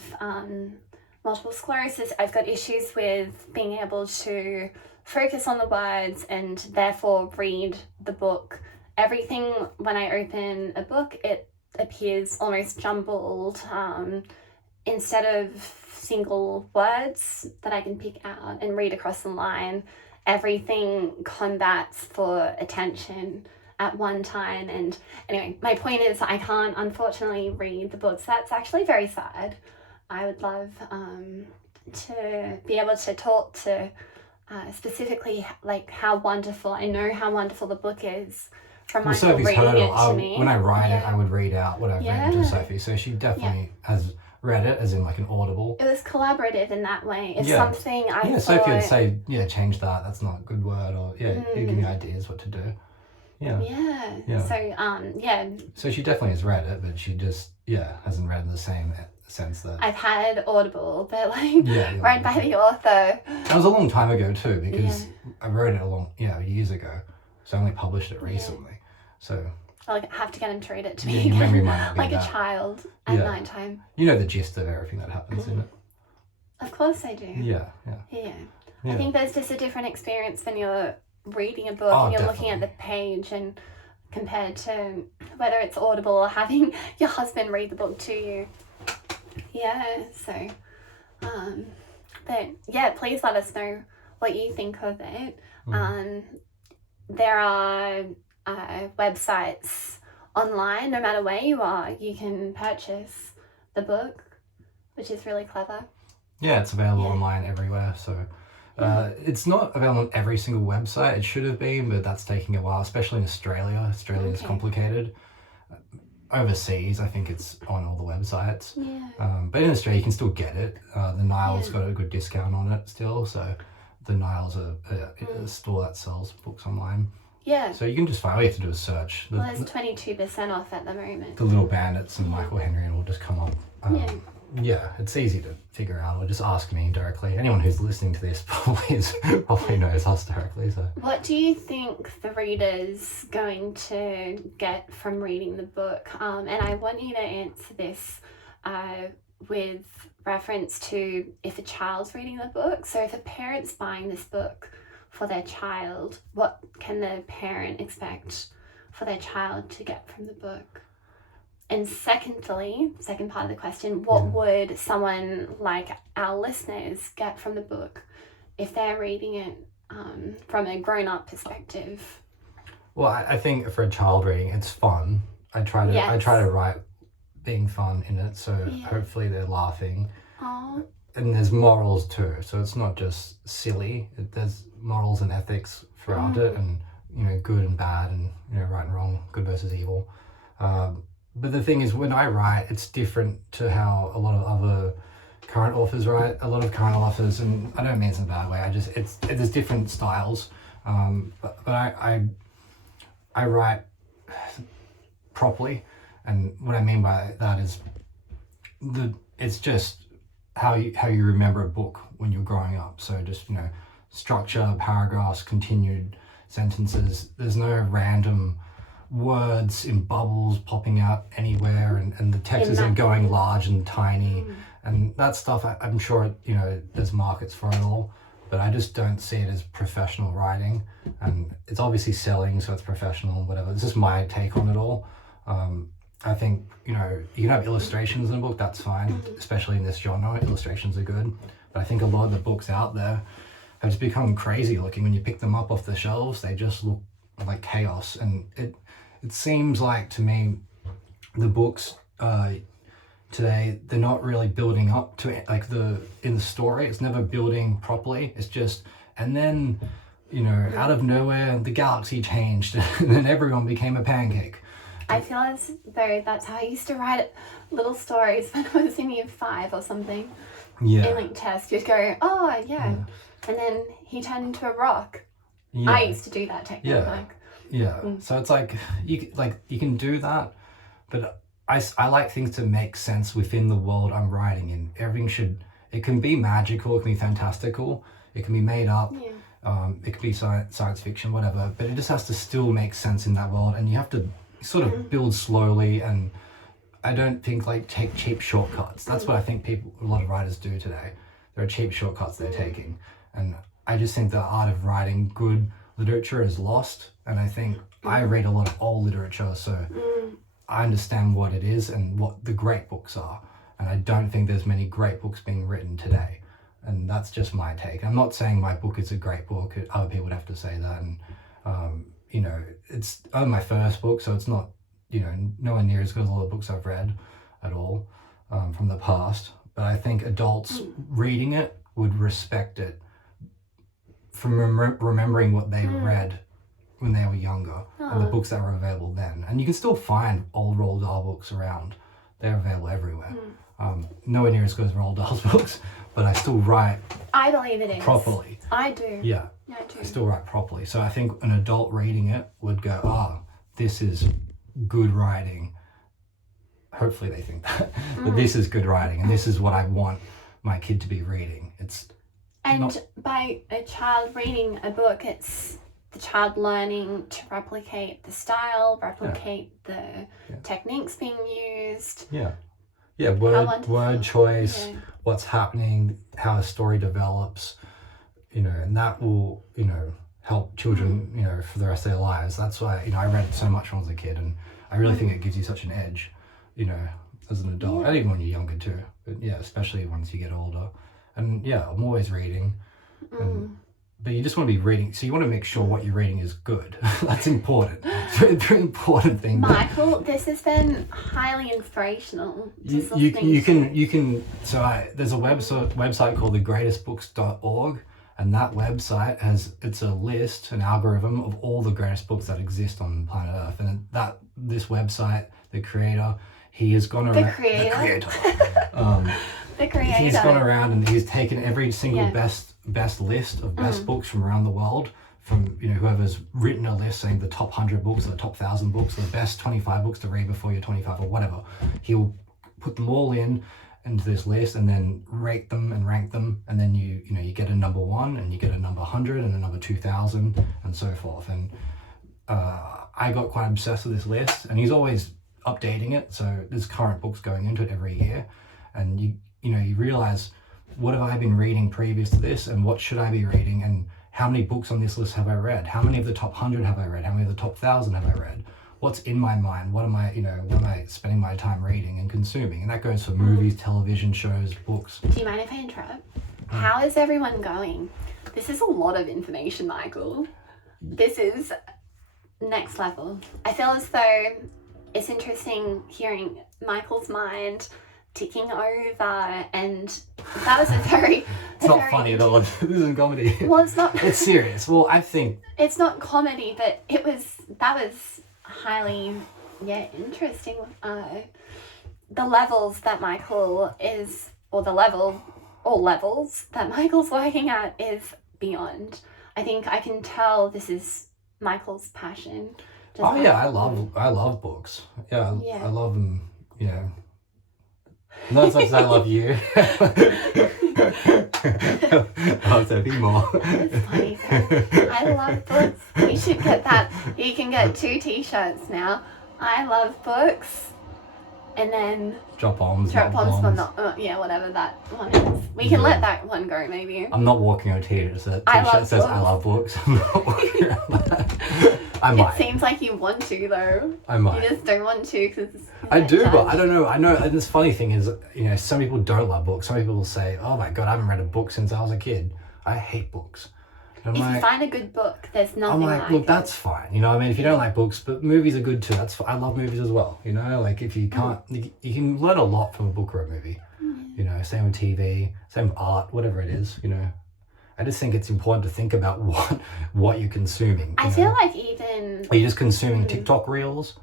multiple sclerosis, I've got issues with being able to focus on the words and therefore read the book. Everything, when I open a book, it appears almost jumbled. Instead of single words that I can pick out and read across the line, everything combats for attention at one time. And anyway, my point is I can't unfortunately read the books. That's actually very sad. I would love to be able to talk to specifically like how wonderful, I know how wonderful the book is from Michael Sophie's reading heard it to me. When I write it, I would read out what I've written to Sophie. So she definitely has read it, as in like an audible. It was collaborative in that way. It's something I thought... Sophie would say, change that, that's not a good word, or you give me ideas what to do. Yeah. So, So she definitely has read it, but she just, hasn't read in the same sense that... I've had Audible, but like, read by the author. That was a long time ago too, because I wrote it years ago. So I only published it recently. So... I'll have to get him to read it to me again. Your memory might not be like that. A child at nighttime. You know the gist of everything that happens in it. Of course I do. Yeah. I think there's just a different experience when you're reading a book and you're looking at the page, and compared to whether it's Audible or having your husband read the book to you. But please let us know what you think of it. There are websites online, no matter where you are, you can purchase the book, which is really clever. Yeah, it's available online everywhere. So it's not available on every single website. It should have been, but that's taking a while, especially in Australia. Australia is complicated. Overseas, I think it's on all the websites. But in Australia, you can still get it. The Nile's got a good discount on it still. So the Nile's a store that sells books online. So you can just find, all you have to do is search. There's 22% off at the moment. The Little Bandits and Michael Henry, and will just come up. It's easy to figure out, or just ask me directly. Anyone who's listening to this probably knows us directly. So, what do you think the reader's going to get from reading the book? And I want you to answer this with reference to if a child's reading the book. So if a parent's buying this book for their child, what can the parent expect for their child to get from the book? And secondly, second part of the question, what would someone like our listeners get from the book if they're reading it from a grown-up perspective? Well, I think for a child reading, it's fun. I try to write being fun in it, so hopefully they're laughing. Aww. And there's morals too, so it's not just silly. There's morals and ethics throughout it, and good and bad, and right and wrong, good versus evil. But the thing is, when I write, it's different to how a lot of other current authors write. A lot of current authors, and I don't mean it's in a bad way. There's different styles, but I write properly, and what I mean by that is it's just how you remember a book when you're growing up. So just structure, paragraphs, continued sentences. There's no random words in bubbles popping out anywhere, and the text isn't going large and tiny, and that stuff. I'm sure there's markets for it all, but I just don't see it as professional writing. And it's obviously selling, so it's professional, whatever. It's just my take on it all. I think you can have illustrations in a book, that's fine, especially in this genre. Illustrations are good, but I think a lot of the books out there have just become crazy looking. When you pick them up off the shelves, they just look like chaos, and it seems like to me the books today, they're not really building up to it, like in the story. It's never building properly. It's just, and then out of nowhere the galaxy changed and then everyone became a pancake. I feel as though that's how I used to write little stories when I was in year 5 or something. Yeah. in like chess. Just go, oh yeah. And then he turned into a rock. Yeah. I used to do that technique. So it's like you can do that, but I like things to make sense within the world I'm writing in. It can be magical, it can be fantastical, it can be made up, it can be science fiction, whatever, but it just has to still make sense in that world, and you have to sort of build slowly, and I don't think take cheap shortcuts. That's what I think a lot of writers do today. There are cheap shortcuts they're taking, and I just think the art of writing good literature is lost, and I think I read a lot of old literature, so I understand what it is and what the great books are, and I don't think there's many great books being written today, and that's just my take. I'm not saying my book is a great book. Other people would have to say that, and it's my first book, so it's not nowhere near as good as all the books I've read at all from the past, but I think adults reading it would respect it from remembering what they read when they were younger and the books that were available then. And you can still find old Roald Dahl books around. They're available everywhere. Nowhere near as good as Roald Dahl's books, but I still write. I believe it is. Properly. I do. Yeah. I do. I still write properly. So I think an adult reading it would go, this is good writing. Hopefully they think that. But this is good writing, and this is what I want my kid to be reading. By a child reading a book, it's the child learning to replicate the style, replicate the techniques being used. Word choice, what's happening, how a story develops, and that will, help children, for the rest of their lives. That's why, I read so much when I was a kid, and I really think it gives you such an edge, as an adult, and even when you're younger too, but especially once you get older. And I'm always reading, but you just want to be reading, so you want to make sure what you're reading is good. That's important. It's a very important thing. Michael, this has been highly inspirational. You can. So there's a website called thegreatestbooks.org, and that website it's a list, an algorithm of all the greatest books that exist on planet Earth, and this website, the creator, he has gone around. The creator. The creator. He's gone around and he's taken every single best list of best books from around the world, from whoever's written a list saying the top 100 books or the top 1,000 books or the best 25 books to read before you're 25 or whatever. He'll put them all into this list and then rate them and rank them, and then you get a number 1 and you get a number 100 and a number 2,000 and so forth. And I got quite obsessed with this list, and he's always updating it, so there's current books going into it every year, and you realize, what have I been reading previous to this, and what should I be reading, and how many books on this list have I read? How many of the top 100 have I read? How many of the top 1,000 have I read? What's in my mind? What am I spending my time reading and consuming? And that goes for movies, television shows, books. Do you mind if I interrupt? How is everyone going? This is a lot of information, Michael. This is next level. I feel as though it's interesting hearing Michael's mind ticking over, and that was it's not funny at all. This isn't comedy. Well, it's not. It's serious. Well, I think it's not comedy, but that was highly interesting. The levels that Michael is, or levels that Michael's working at is beyond. I think I can tell this is Michael's passion. I love books. I love them. Not as much as I love you. Oh, Sophie more. It's funny. I love books. We should get that. You can get 2 t-shirts now. I love books. And then drop bombs, but not whatever that one is. We can let that one go, maybe. I'm not walking on a t-shirt that says I love books. I'm not walking around that. I might. It seems like you want to, though. I might. You just don't want to because I do, but I don't know. I know. And this funny thing is, some people don't love books. Some people will say, "Oh my God, I haven't read a book since I was a kid. I hate books." If you find a good book, there's nothing like look, that's fine. If you don't like books, but movies are good too. That's fine. I love movies as well. If you can't, you can learn a lot from a book or a movie. Same with TV, same with art, whatever it is. I just think it's important to think about what you're consuming. I feel like even... Are you just consuming TikTok reels?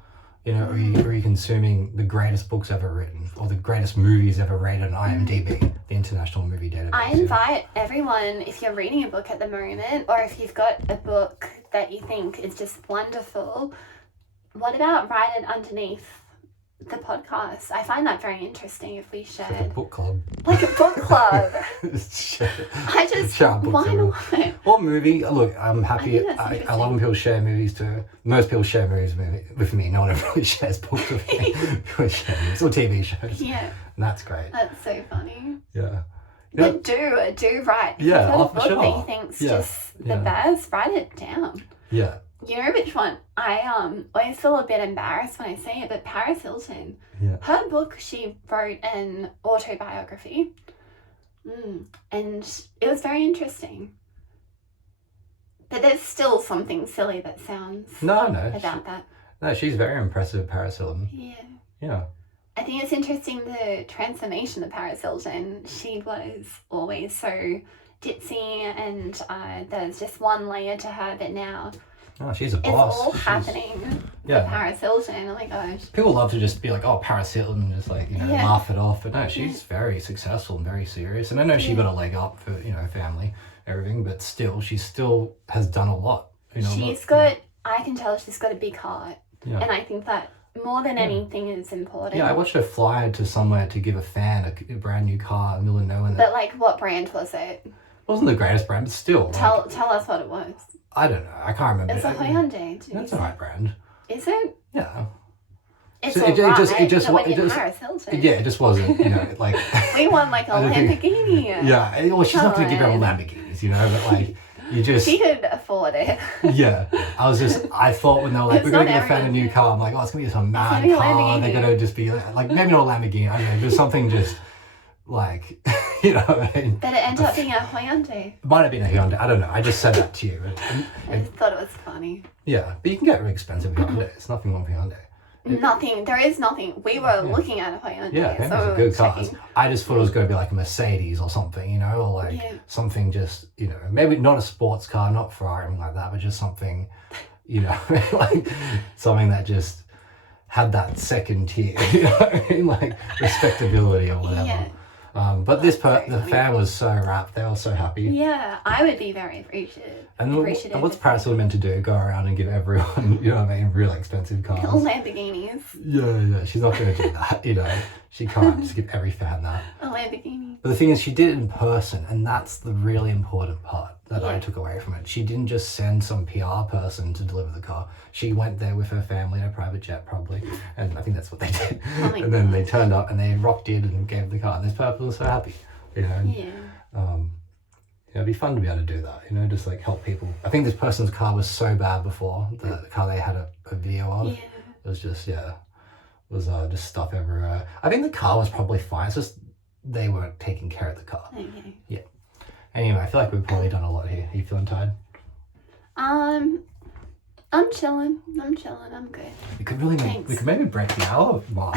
Are you consuming the greatest books ever written or the greatest movies ever rated on IMDb? the International Movie Database. I invite everyone, if you're reading a book at the moment, or if you've got a book that you think is just wonderful, what about write it underneath the podcast? I find that very interesting if we shared. Like a book club. Like a book club. Share why not? What movie? Look, I'm happy. I love when people share movies too. Most people share movies with me. No one ever really shares books with me. People share movies or TV shows. Yeah. And that's great. That's so funny. Yeah. But do write. If yeah, you've got a book sure. that you think's just the best, write it down. Yeah. You know which one? I always feel a bit embarrassed when I say it, but Paris Hilton. Yeah. Her book, she wrote an autobiography. And it was very interesting. But there's still something silly that sounds about that. No, she's very impressive, Paris Hilton. Yeah. Yeah. I think it's interesting the transformation of Paris Hilton. She was always so ditzy and there's just one layer to her, but now she's a boss. It's all happening for Paris Hilton. Oh my gosh. People love to just be like, oh, Paris Hilton, and just like, laugh it off. But no, she's very successful and very serious. And I know she got a leg up for, family, everything, but still, she still has done a lot. I can tell she's got a big heart. Yeah. And I think that more than anything is important. Yeah, I watched her fly to somewhere to give a fan a brand new car in the middle of nowhere. But like, what brand was it? It wasn't the greatest brand, but still. Tell us what it was. I don't know. I can't remember. It's a Hyundai. That's the right brand. Is it? Yeah. It just wasn't, like... We want like a Lamborghini. Yeah, well, she's not going to give her Lamborghinis, but like... She could afford it. Yeah. I thought when they were like, we're going to give a fan a new car, I'm like, oh, it's going to be some mad car. They're going to just be like, maybe not a Lamborghini, I don't know, just something just like, what I mean? But it ended up being a Hyundai. It might have been a Hyundai, I don't know, I just said that to you. I just thought it was funny. Yeah, but you can get really expensive Hyundai, it's nothing wrong with Hyundai. There is nothing. We were looking at a Hyundai. Yeah, Hyundai's a good car. I just thought it was going to be like a Mercedes or something, or like something just, maybe not a sports car, not Ferrari or anything like that, but just something, like something that just had that second tier, like respectability or whatever. Yeah. But the fan was so rapt, they were so happy. Yeah, I would be very appreciative. And what's Paris Hilton meant to do? Go around and give everyone, really expensive cars. Lamborghinis. Yeah, she's not going to do that, She can't just give every fan that. A Lamborghini. But the thing is, she did it in person, and that's the really important part that I took away from it. She didn't just send some PR person to deliver the car. She went there with her family in a private jet, probably, and I think that's what they did. And then they turned up and they rocked in and gave the car, and this person was so happy, Yeah. It'd be fun to be able to do that, just like help people. I think this person's car was so bad before, the car they had a video of. Yeah. It was just, just stuff everywhere. I think the car was probably fine. It's just they weren't taking care of the car. Okay. Yeah. Anyway, I feel like we've probably done a lot here. Are you feeling tired? I'm chilling. I'm good. We could maybe break the hour mark.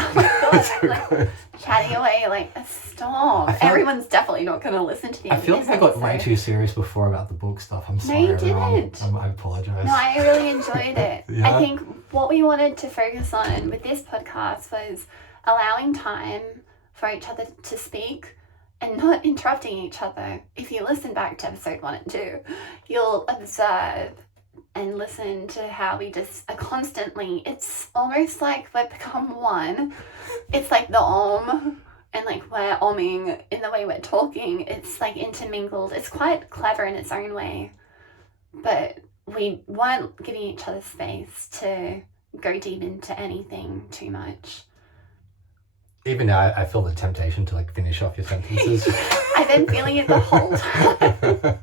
Chatting away like a storm. Everyone's definitely not going to listen to the end. I feel like I got way too serious before about the book stuff. I'm sorry. No, you didn't. I apologize. No, I really enjoyed it. I think what we wanted to focus on with this podcast was allowing time for each other to speak and not interrupting each other. If you listen back to episode 1 and 2, you'll observe and listen to how we just are constantly, it's almost like we've become one. It's like the Om, and like we're Omming in the way we're talking. It's like intermingled. It's quite clever in its own way, but we weren't giving each other space to go deep into anything too much. Even now, I feel the temptation to like finish off your sentences. I've been feeling it the whole time.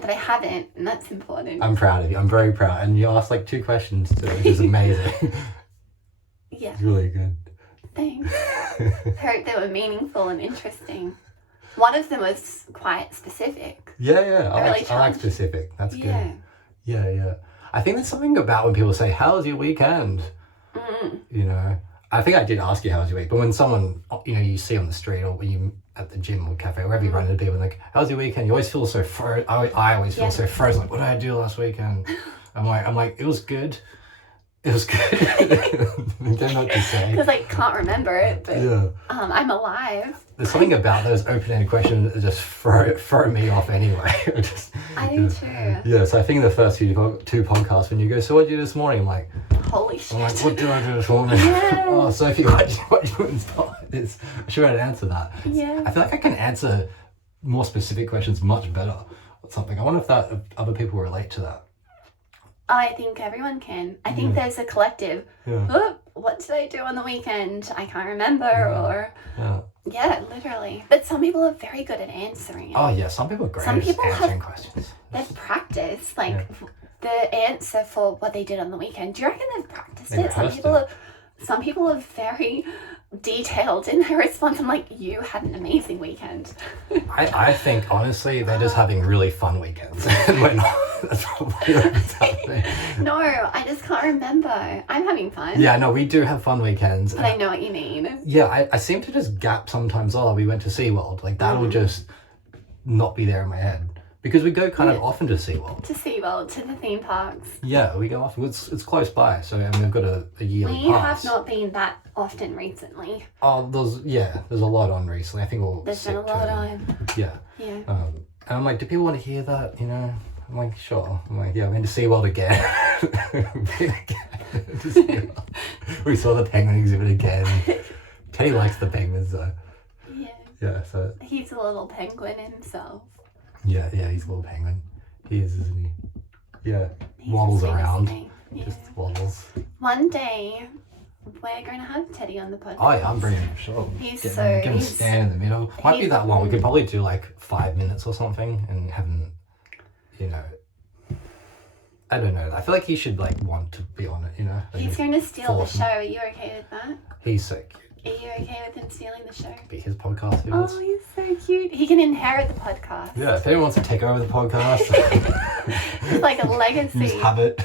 But I haven't, and that's important. I'm proud of you. I'm very proud. And you asked like 2 questions too, which is amazing. Yeah. It's really good. Thanks. I hope they were meaningful and interesting. One of them was quite specific. Yeah. I like specific. That's good. Yeah. I think there's something about when people say, "How was your weekend?" Mm-hmm. I think I did ask you how was your week, but when someone, you see on the street or when you at the gym or cafe, wherever you run into people, like, how's your weekend? You always feel so I always feel so frozen. Like, what did I do last weekend? I'm like, it was good. It was good. I don't know what to say. Because I can't remember it, but I'm alive. There's something about those open-ended questions that just throw me off anyway. I do too. Yeah, so I think the first two podcasts when you go, so what did you do this morning? I'm like, holy shit. I'm like, what did I do this morning? Yeah. Oh, Sophie, what did you do and stuff like this? I'm sure I'd answer that. Yeah. I feel like I can answer more specific questions much better or something. I wonder if other people relate to that. I think everyone can. I think there's a collective, what did I do on the weekend? I can't remember, or... Yeah, literally. But some people are very good at answering it. Oh, yeah, some people are great at answering questions. They've practiced, the answer for what they did on the weekend. Do you reckon they've practiced it? Some people are very detailed in their response. I'm like, you had an amazing weekend. I think, honestly, they're just having really fun weekends. We're not. That's probably what's happening. No, I just can't remember. I'm having fun. Yeah, no, we do have fun weekends. But I know what you mean. Yeah, I seem to just gap sometimes. Oh, we went to SeaWorld. Like, that'll just not be there in my head. Because we go kind of often to SeaWorld. To SeaWorld, to the theme parks. Yeah, we go often. It's close by, so we've got a yearly pass. We have not been that often recently. Oh, there's a lot on recently. I think there's been a lot on. Yeah. Yeah. And I'm like, do people want to hear that? You know? I'm like, sure. I'm like, yeah, I'm into SeaWorld again. We saw the penguin exhibit again. Teddy likes the penguins though. Yeah. Yeah, so... He's a little penguin himself. Yeah, he's a little penguin. He is, isn't he? Yeah. Waddles around. Yeah. Just waddles. One day, we're going to have Teddy on the podcast. Oh yeah, I'm bringing him, sure. He's Get him stand in the middle. Might be that long. We could probably do like 5 minutes or something and have him, I don't know. I feel like he should want to be on it, He's going to steal the show. Are you okay with that? He's so cute. Are you okay with him stealing the show? Be his podcast. Oh, he's so cute. He can inherit the podcast. Yeah, if anyone wants to take over the podcast. It's like a legacy. Just have it.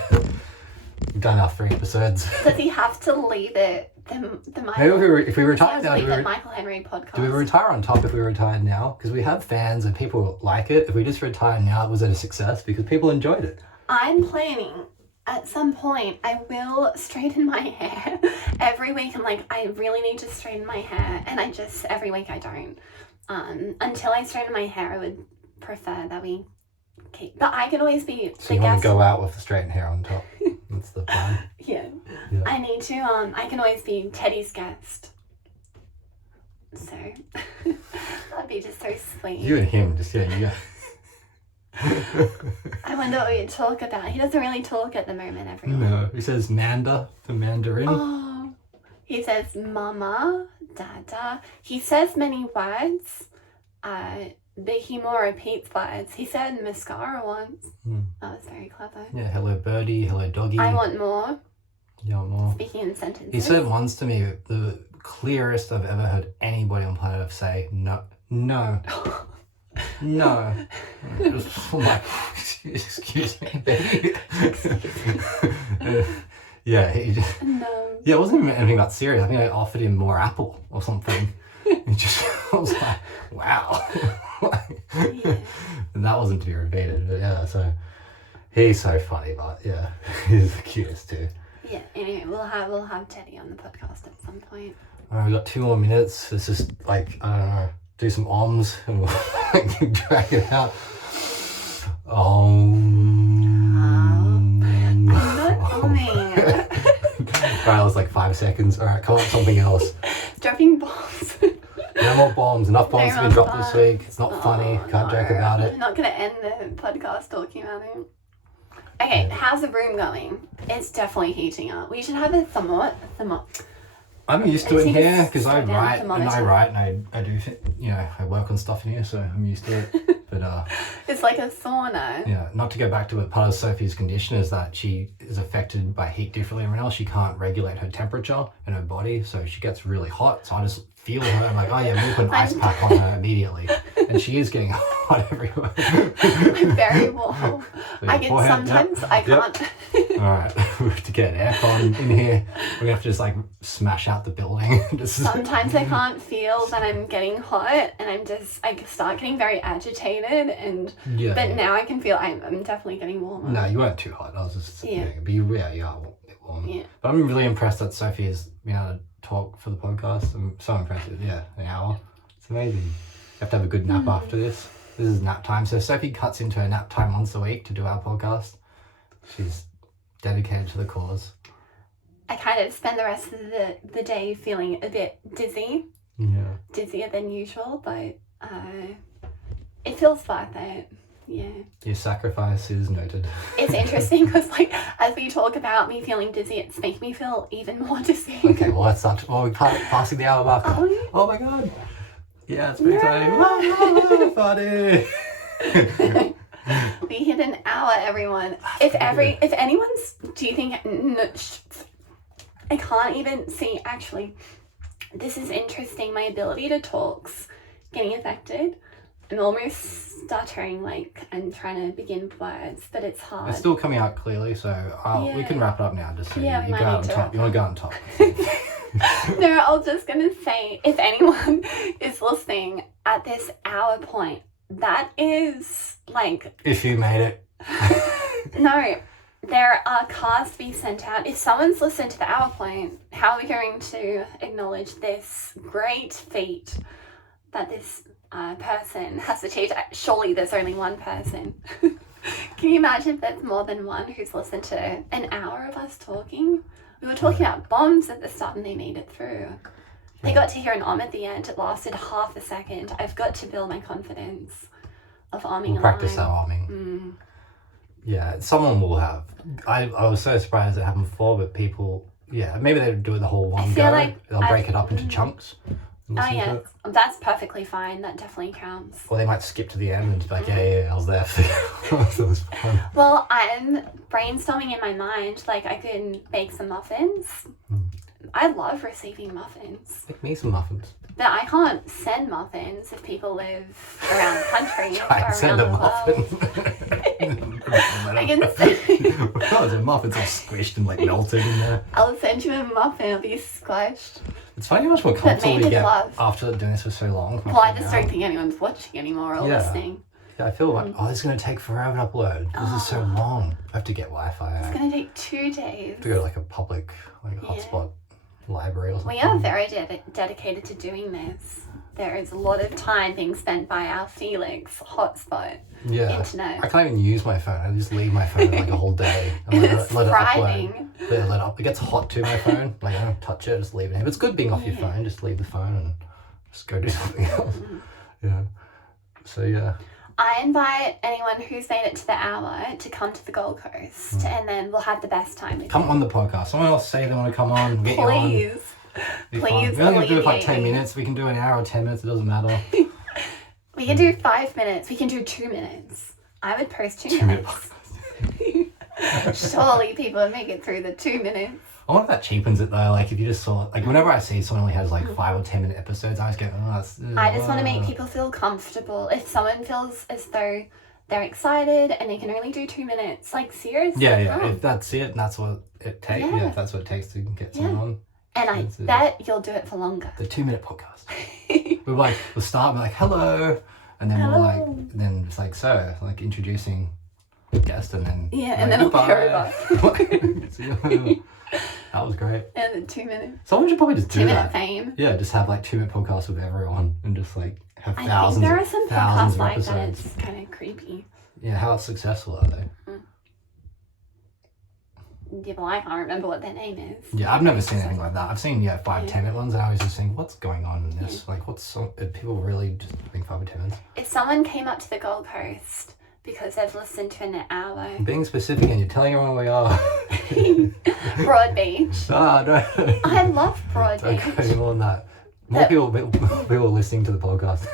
We've done our 3 episodes. Does he have to leave it? The Michael, maybe if we retire now, the Michael Henry podcast. Do we retire on top if we retire now? Because we have fans and people like it. If we just retire now, was it a success? Because people enjoyed it. I'm planning. At some point, I will straighten my hair. Every week, I'm like, I really need to straighten my hair. And every week I don't. Until I straighten my hair, I would prefer that we keep. But I can always be so you want to go out with the straightened hair on top? That's the plan. Yeah. I need to, I can always be Teddy's guest. So, that'd be just so sweet. You and him, just, you go. I wonder what we'd talk about. He doesn't really talk at the moment, everyone. No, he says Manda, the Mandarin. Oh, he says mama, dada. He says many words, but he more repeats words. He said mascara once. That was very clever. Yeah, hello birdie, hello doggy. I want more. You want more? Speaking in sentences. He said once to me, the clearest I've ever heard anybody on planet Earth say, no. No. I'm like, excuse me, baby. Yeah, he just... No. Yeah, it wasn't even anything that serious. I think I offered him more apple or something. I was like, wow. Yeah. And that wasn't to be repeated, but yeah, so... He's so funny, but yeah, he's the cutest too. Yeah, anyway, we'll have Teddy on the podcast at some point. Alright, we've got 2 more minutes. It's just I don't know, do some Omms and we'll drag it out. I'm not humming. Alright, that was like 5 seconds. Alright, come up with something else. Dropping bombs. No more bombs. Enough bombs have been dropped this week. It's not funny. Can't joke about it. I'm not going to end the podcast talking about it. Okay, how's the room going? It's definitely heating up. We should have a thermometer. I'm used to it here because I write and I do, I work on stuff in here, so I'm used to it. But it's like a sauna. Yeah, not to go back to it. Part of Sophie's condition is that she is affected by heat differently than everyone else. She can't regulate her temperature in her body, so she gets really hot. So I just feel her. I'm like, oh yeah, we'll put an ice pack on her immediately. And she is getting hot everywhere. I'm very warm. I can forehead, sometimes I can't. Alright, we have to get aircon in here. We're gonna have to just like smash out the building. Sometimes I can't feel that I'm getting hot, and I start getting very agitated, and but now I can feel I'm definitely getting warmer. No, you weren't too hot. I was just but you are a bit warm. Yeah. But I'm really impressed that Sophie has been able to talk for the podcast. I'm so impressed. Yeah, an hour. It's amazing. You have to have a good nap after this. This is nap time. So Sophie cuts into her nap time once a week to do our podcast. She's dedicated to the cause. I kind of spend the rest of the day feeling a bit dizzy. Yeah. Dizzier than usual, but it feels worth it. Yeah. Your sacrifice is noted. It's interesting because, like, as we talk about me feeling dizzy, it's making me feel even more dizzy. Okay, well, that's such. Oh, we're passing the hour marker. Oh my god. Yeah, it's pretty exciting. Funny. We hit an hour, everyone. If anyone's, do you think? I can't even see. Actually, this is interesting. My ability to talk's getting affected. I'm almost stuttering, like I'm trying to begin words, but it's hard. It's still coming out clearly, so we can wrap it up now. Just so you go out on top. You want to go out on top? No, I was just gonna say, if anyone is listening at this hour point, that is like. If you made it. No, there are cards to be sent out. If someone's listened to the hour point, how are we going to acknowledge this great feat that this person has achieved? Surely there's only one person. Can you imagine if there's more than one who's listened to an hour of us talking? We were talking about bombs at the start and they made it through. They got to hear an Omm at the end. It lasted half a second. I've got to build my confidence of Omming. We'll practice our Omming. Yeah, someone will have. I was so surprised it happened before, but people, maybe they do it the whole one go. Like they'll break it up into chunks. Oh yeah, that's perfectly fine. That definitely counts. Or they might skip to the end and be like, I was there for that was fun. Well, I'm brainstorming in my mind. Like, I can bake some muffins. I love receiving muffins. Make me some muffins. But I can't send muffins if people live around the country or around send the a muffin. I can send... the muffins are squished and like melted in there. I'll send you a muffin. It'll be squished. It's funny how much more comfortable we get after doing this for so long. Well, I just don't think anyone's watching anymore or listening. Yeah, I feel like, this is going to take forever to upload. This is so long. I have to get Wi-Fi. It's going to take 2 days. I have to go to like a public hotspot library or something. We are very dedicated to doing this. There is a lot of time being spent by our Felix hotspot internet. I can't even use my phone. I just leave my phone like a whole day. And let it upload. Let it up. It gets hot to my phone. Like, I don't touch it, just leave it here. It's good being off your phone. Just leave the phone and just go do something else. Yeah. So, I invite anyone who's made it to the hour to come to the Gold Coast, and then we'll have the best time with Come on the podcast. Someone else say they want to come on. Get Please. You on. Please. We're only going to do it for like 10 minutes. We can do an hour or 10 minutes. It doesn't matter. We can do 5 minutes. We can do 2 minutes. I would post 2 minutes. Surely people would make it through the 2 minutes. I wonder if that cheapens it though. Like if you just saw, like whenever I see someone only has like 5 or 10 minute episodes, I always go, that's. I just want to make people feel comfortable. If someone feels as though they're excited and they can only do 2 minutes, like seriously. Yeah. If that's it, and that's what it takes. Yeah, if that's what it takes to get someone on. And I bet you'll do it for longer. The 2 minute podcast. we'll start with like hello, and then then it's like introducing the guest, and then and then goodbye. That was great. And then 2 minutes. Someone should probably just do 2 that. 2 minute fame. Yeah, just have like 2 minute podcasts with everyone and just like have thousands. I think there are some podcasts like episodes. that. It's kind of creepy. Yeah, how successful are they? Yeah, well, I can't remember what their name is. Yeah, I've never seen anything like that. I've seen 5 10 minute ones, and I was just thinking, what's going on in this? Like, people really just doing 5 or 10 minutes? If someone came up to the Gold Coast because they've listened to an hour. Being specific, and you're telling everyone where we are. Broadbeach. No. I love Broadbeach. Don't go any more than that. More people listening to the podcast.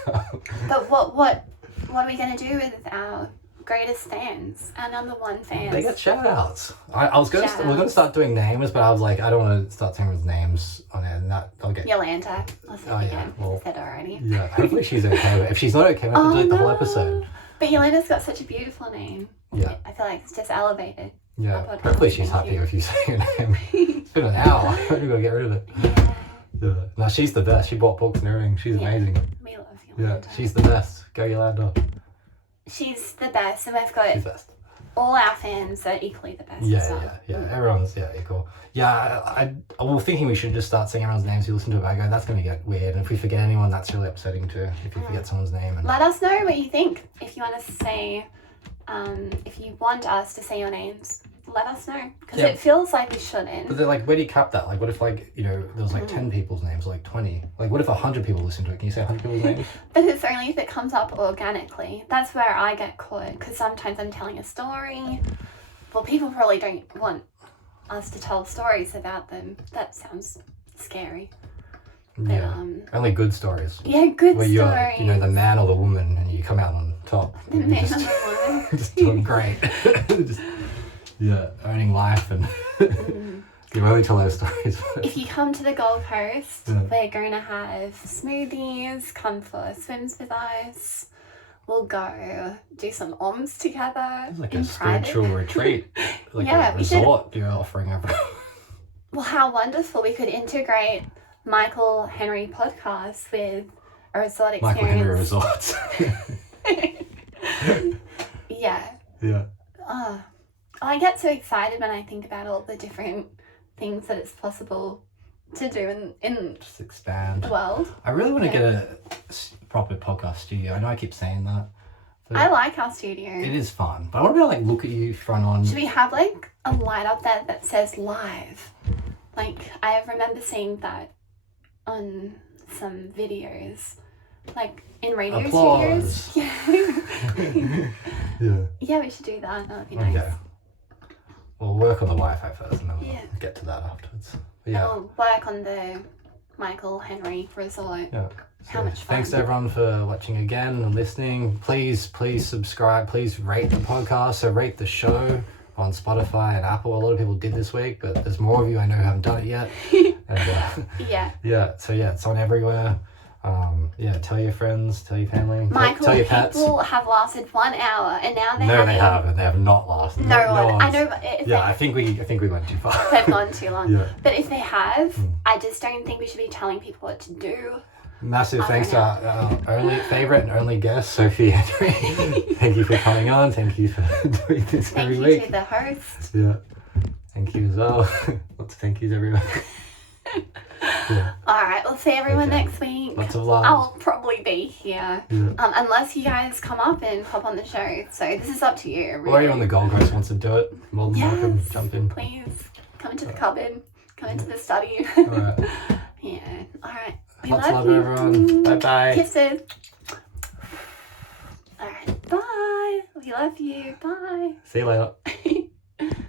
But what are we going to do with our greatest fans, our number one fans. They get shout outs. I was going to, we're going to start doing names, but I was like, I don't want to start saying everyone's names on it, and that I'll get. Yolanda. I said already. Yeah, hopefully she's okay. But if she's not okay, we have to delete the whole episode. But Yolanda's got such a beautiful name. Yeah. I feel like it's just elevated. Yeah. Hopefully she's happy if you say her name. It's been an hour. I'm going to get rid of it. Yeah. No, she's the best. She bought books and everything. She's amazing. We love Yolanda. Yeah, she's the best. Go Yolanda. She's the best, and we've got all our fans are equally the best. Yeah. Everyone's equal. Yeah, I was thinking we should just start saying everyone's names. You listen to it, I go, that's going to get weird. And if we forget anyone, that's really upsetting too. If you forget someone's name. And let us know what you think. If you want us to say, if you want us to say your names, let us know, because it feels like we shouldn't. But they're like, where do you cap that? Like, what if, like, you know, there was like 10 people's names, like 20? Like, what if 100 people listen to it? Can you say 100 people's names? But it's only if it comes up organically. That's where I get caught, because sometimes I'm telling a story. Well, people probably don't want us to tell stories about them. That sounds scary. But, only good stories. Yeah, good where stories. You're, the man or the woman, and you come out on top. The man or the woman. Just doing great. Owning life and you really tell those stories. If you come to the Gold Coast, we're going to have smoothies, come for swims with us. We'll go do some Omms together. It's like a spiritual retreat. Like a resort you're offering everyone. Well, how wonderful. We could integrate Michael Henry podcast with a resort experience. Michael Henry Resorts. Yeah. I get so excited when I think about all the different things that it's possible to do in just expand the world. I really want to get a proper podcast studio. I know I keep saying that. I like our studio. It is fun. But I want to be able to, like, look at you front on. Should we have, like, a light up there that says live? Like, I remember seeing that on some videos. Like, in radio studios. Yeah, we should do that. That would be nice. Okay. We'll work on the Wi-Fi first and then we'll get to that afterwards. But and we'll work on the Michael Henry Resort. Yeah. How much fun. Thanks everyone for watching again and listening. Please subscribe. Please rate the podcast. So rate the show on Spotify and Apple. A lot of people did this week, but there's more of you I know who haven't done it yet. And, so it's on everywhere. Tell your friends, tell your family, Michael, tell your pets. People have lasted 1 hour and now they're No, they haven't. They have not lasted. No one. I know. I think we went too far. They've gone too long. But if they have, I just don't think we should be telling people what to do. Massive thanks to our only favourite and only guest, Sophie Henry. Thank you for coming on. Thank you for doing this every week. Thank you to the host. Yeah. Thank you as well. Lots of thank yous, everyone. Alright, we'll see everyone next week. Lots of love. I'll probably be here. Unless you guys come up and pop on the show. So this is up to you. Really. Or anyone on the Gold Coast wants to do it. More than welcome. Jump in. Please. Come into the cupboard. Come into the study. Alright. Alright. Lots of love, everyone. Bye-bye. Kisses. Alright. Bye. We love you. Bye. See you later.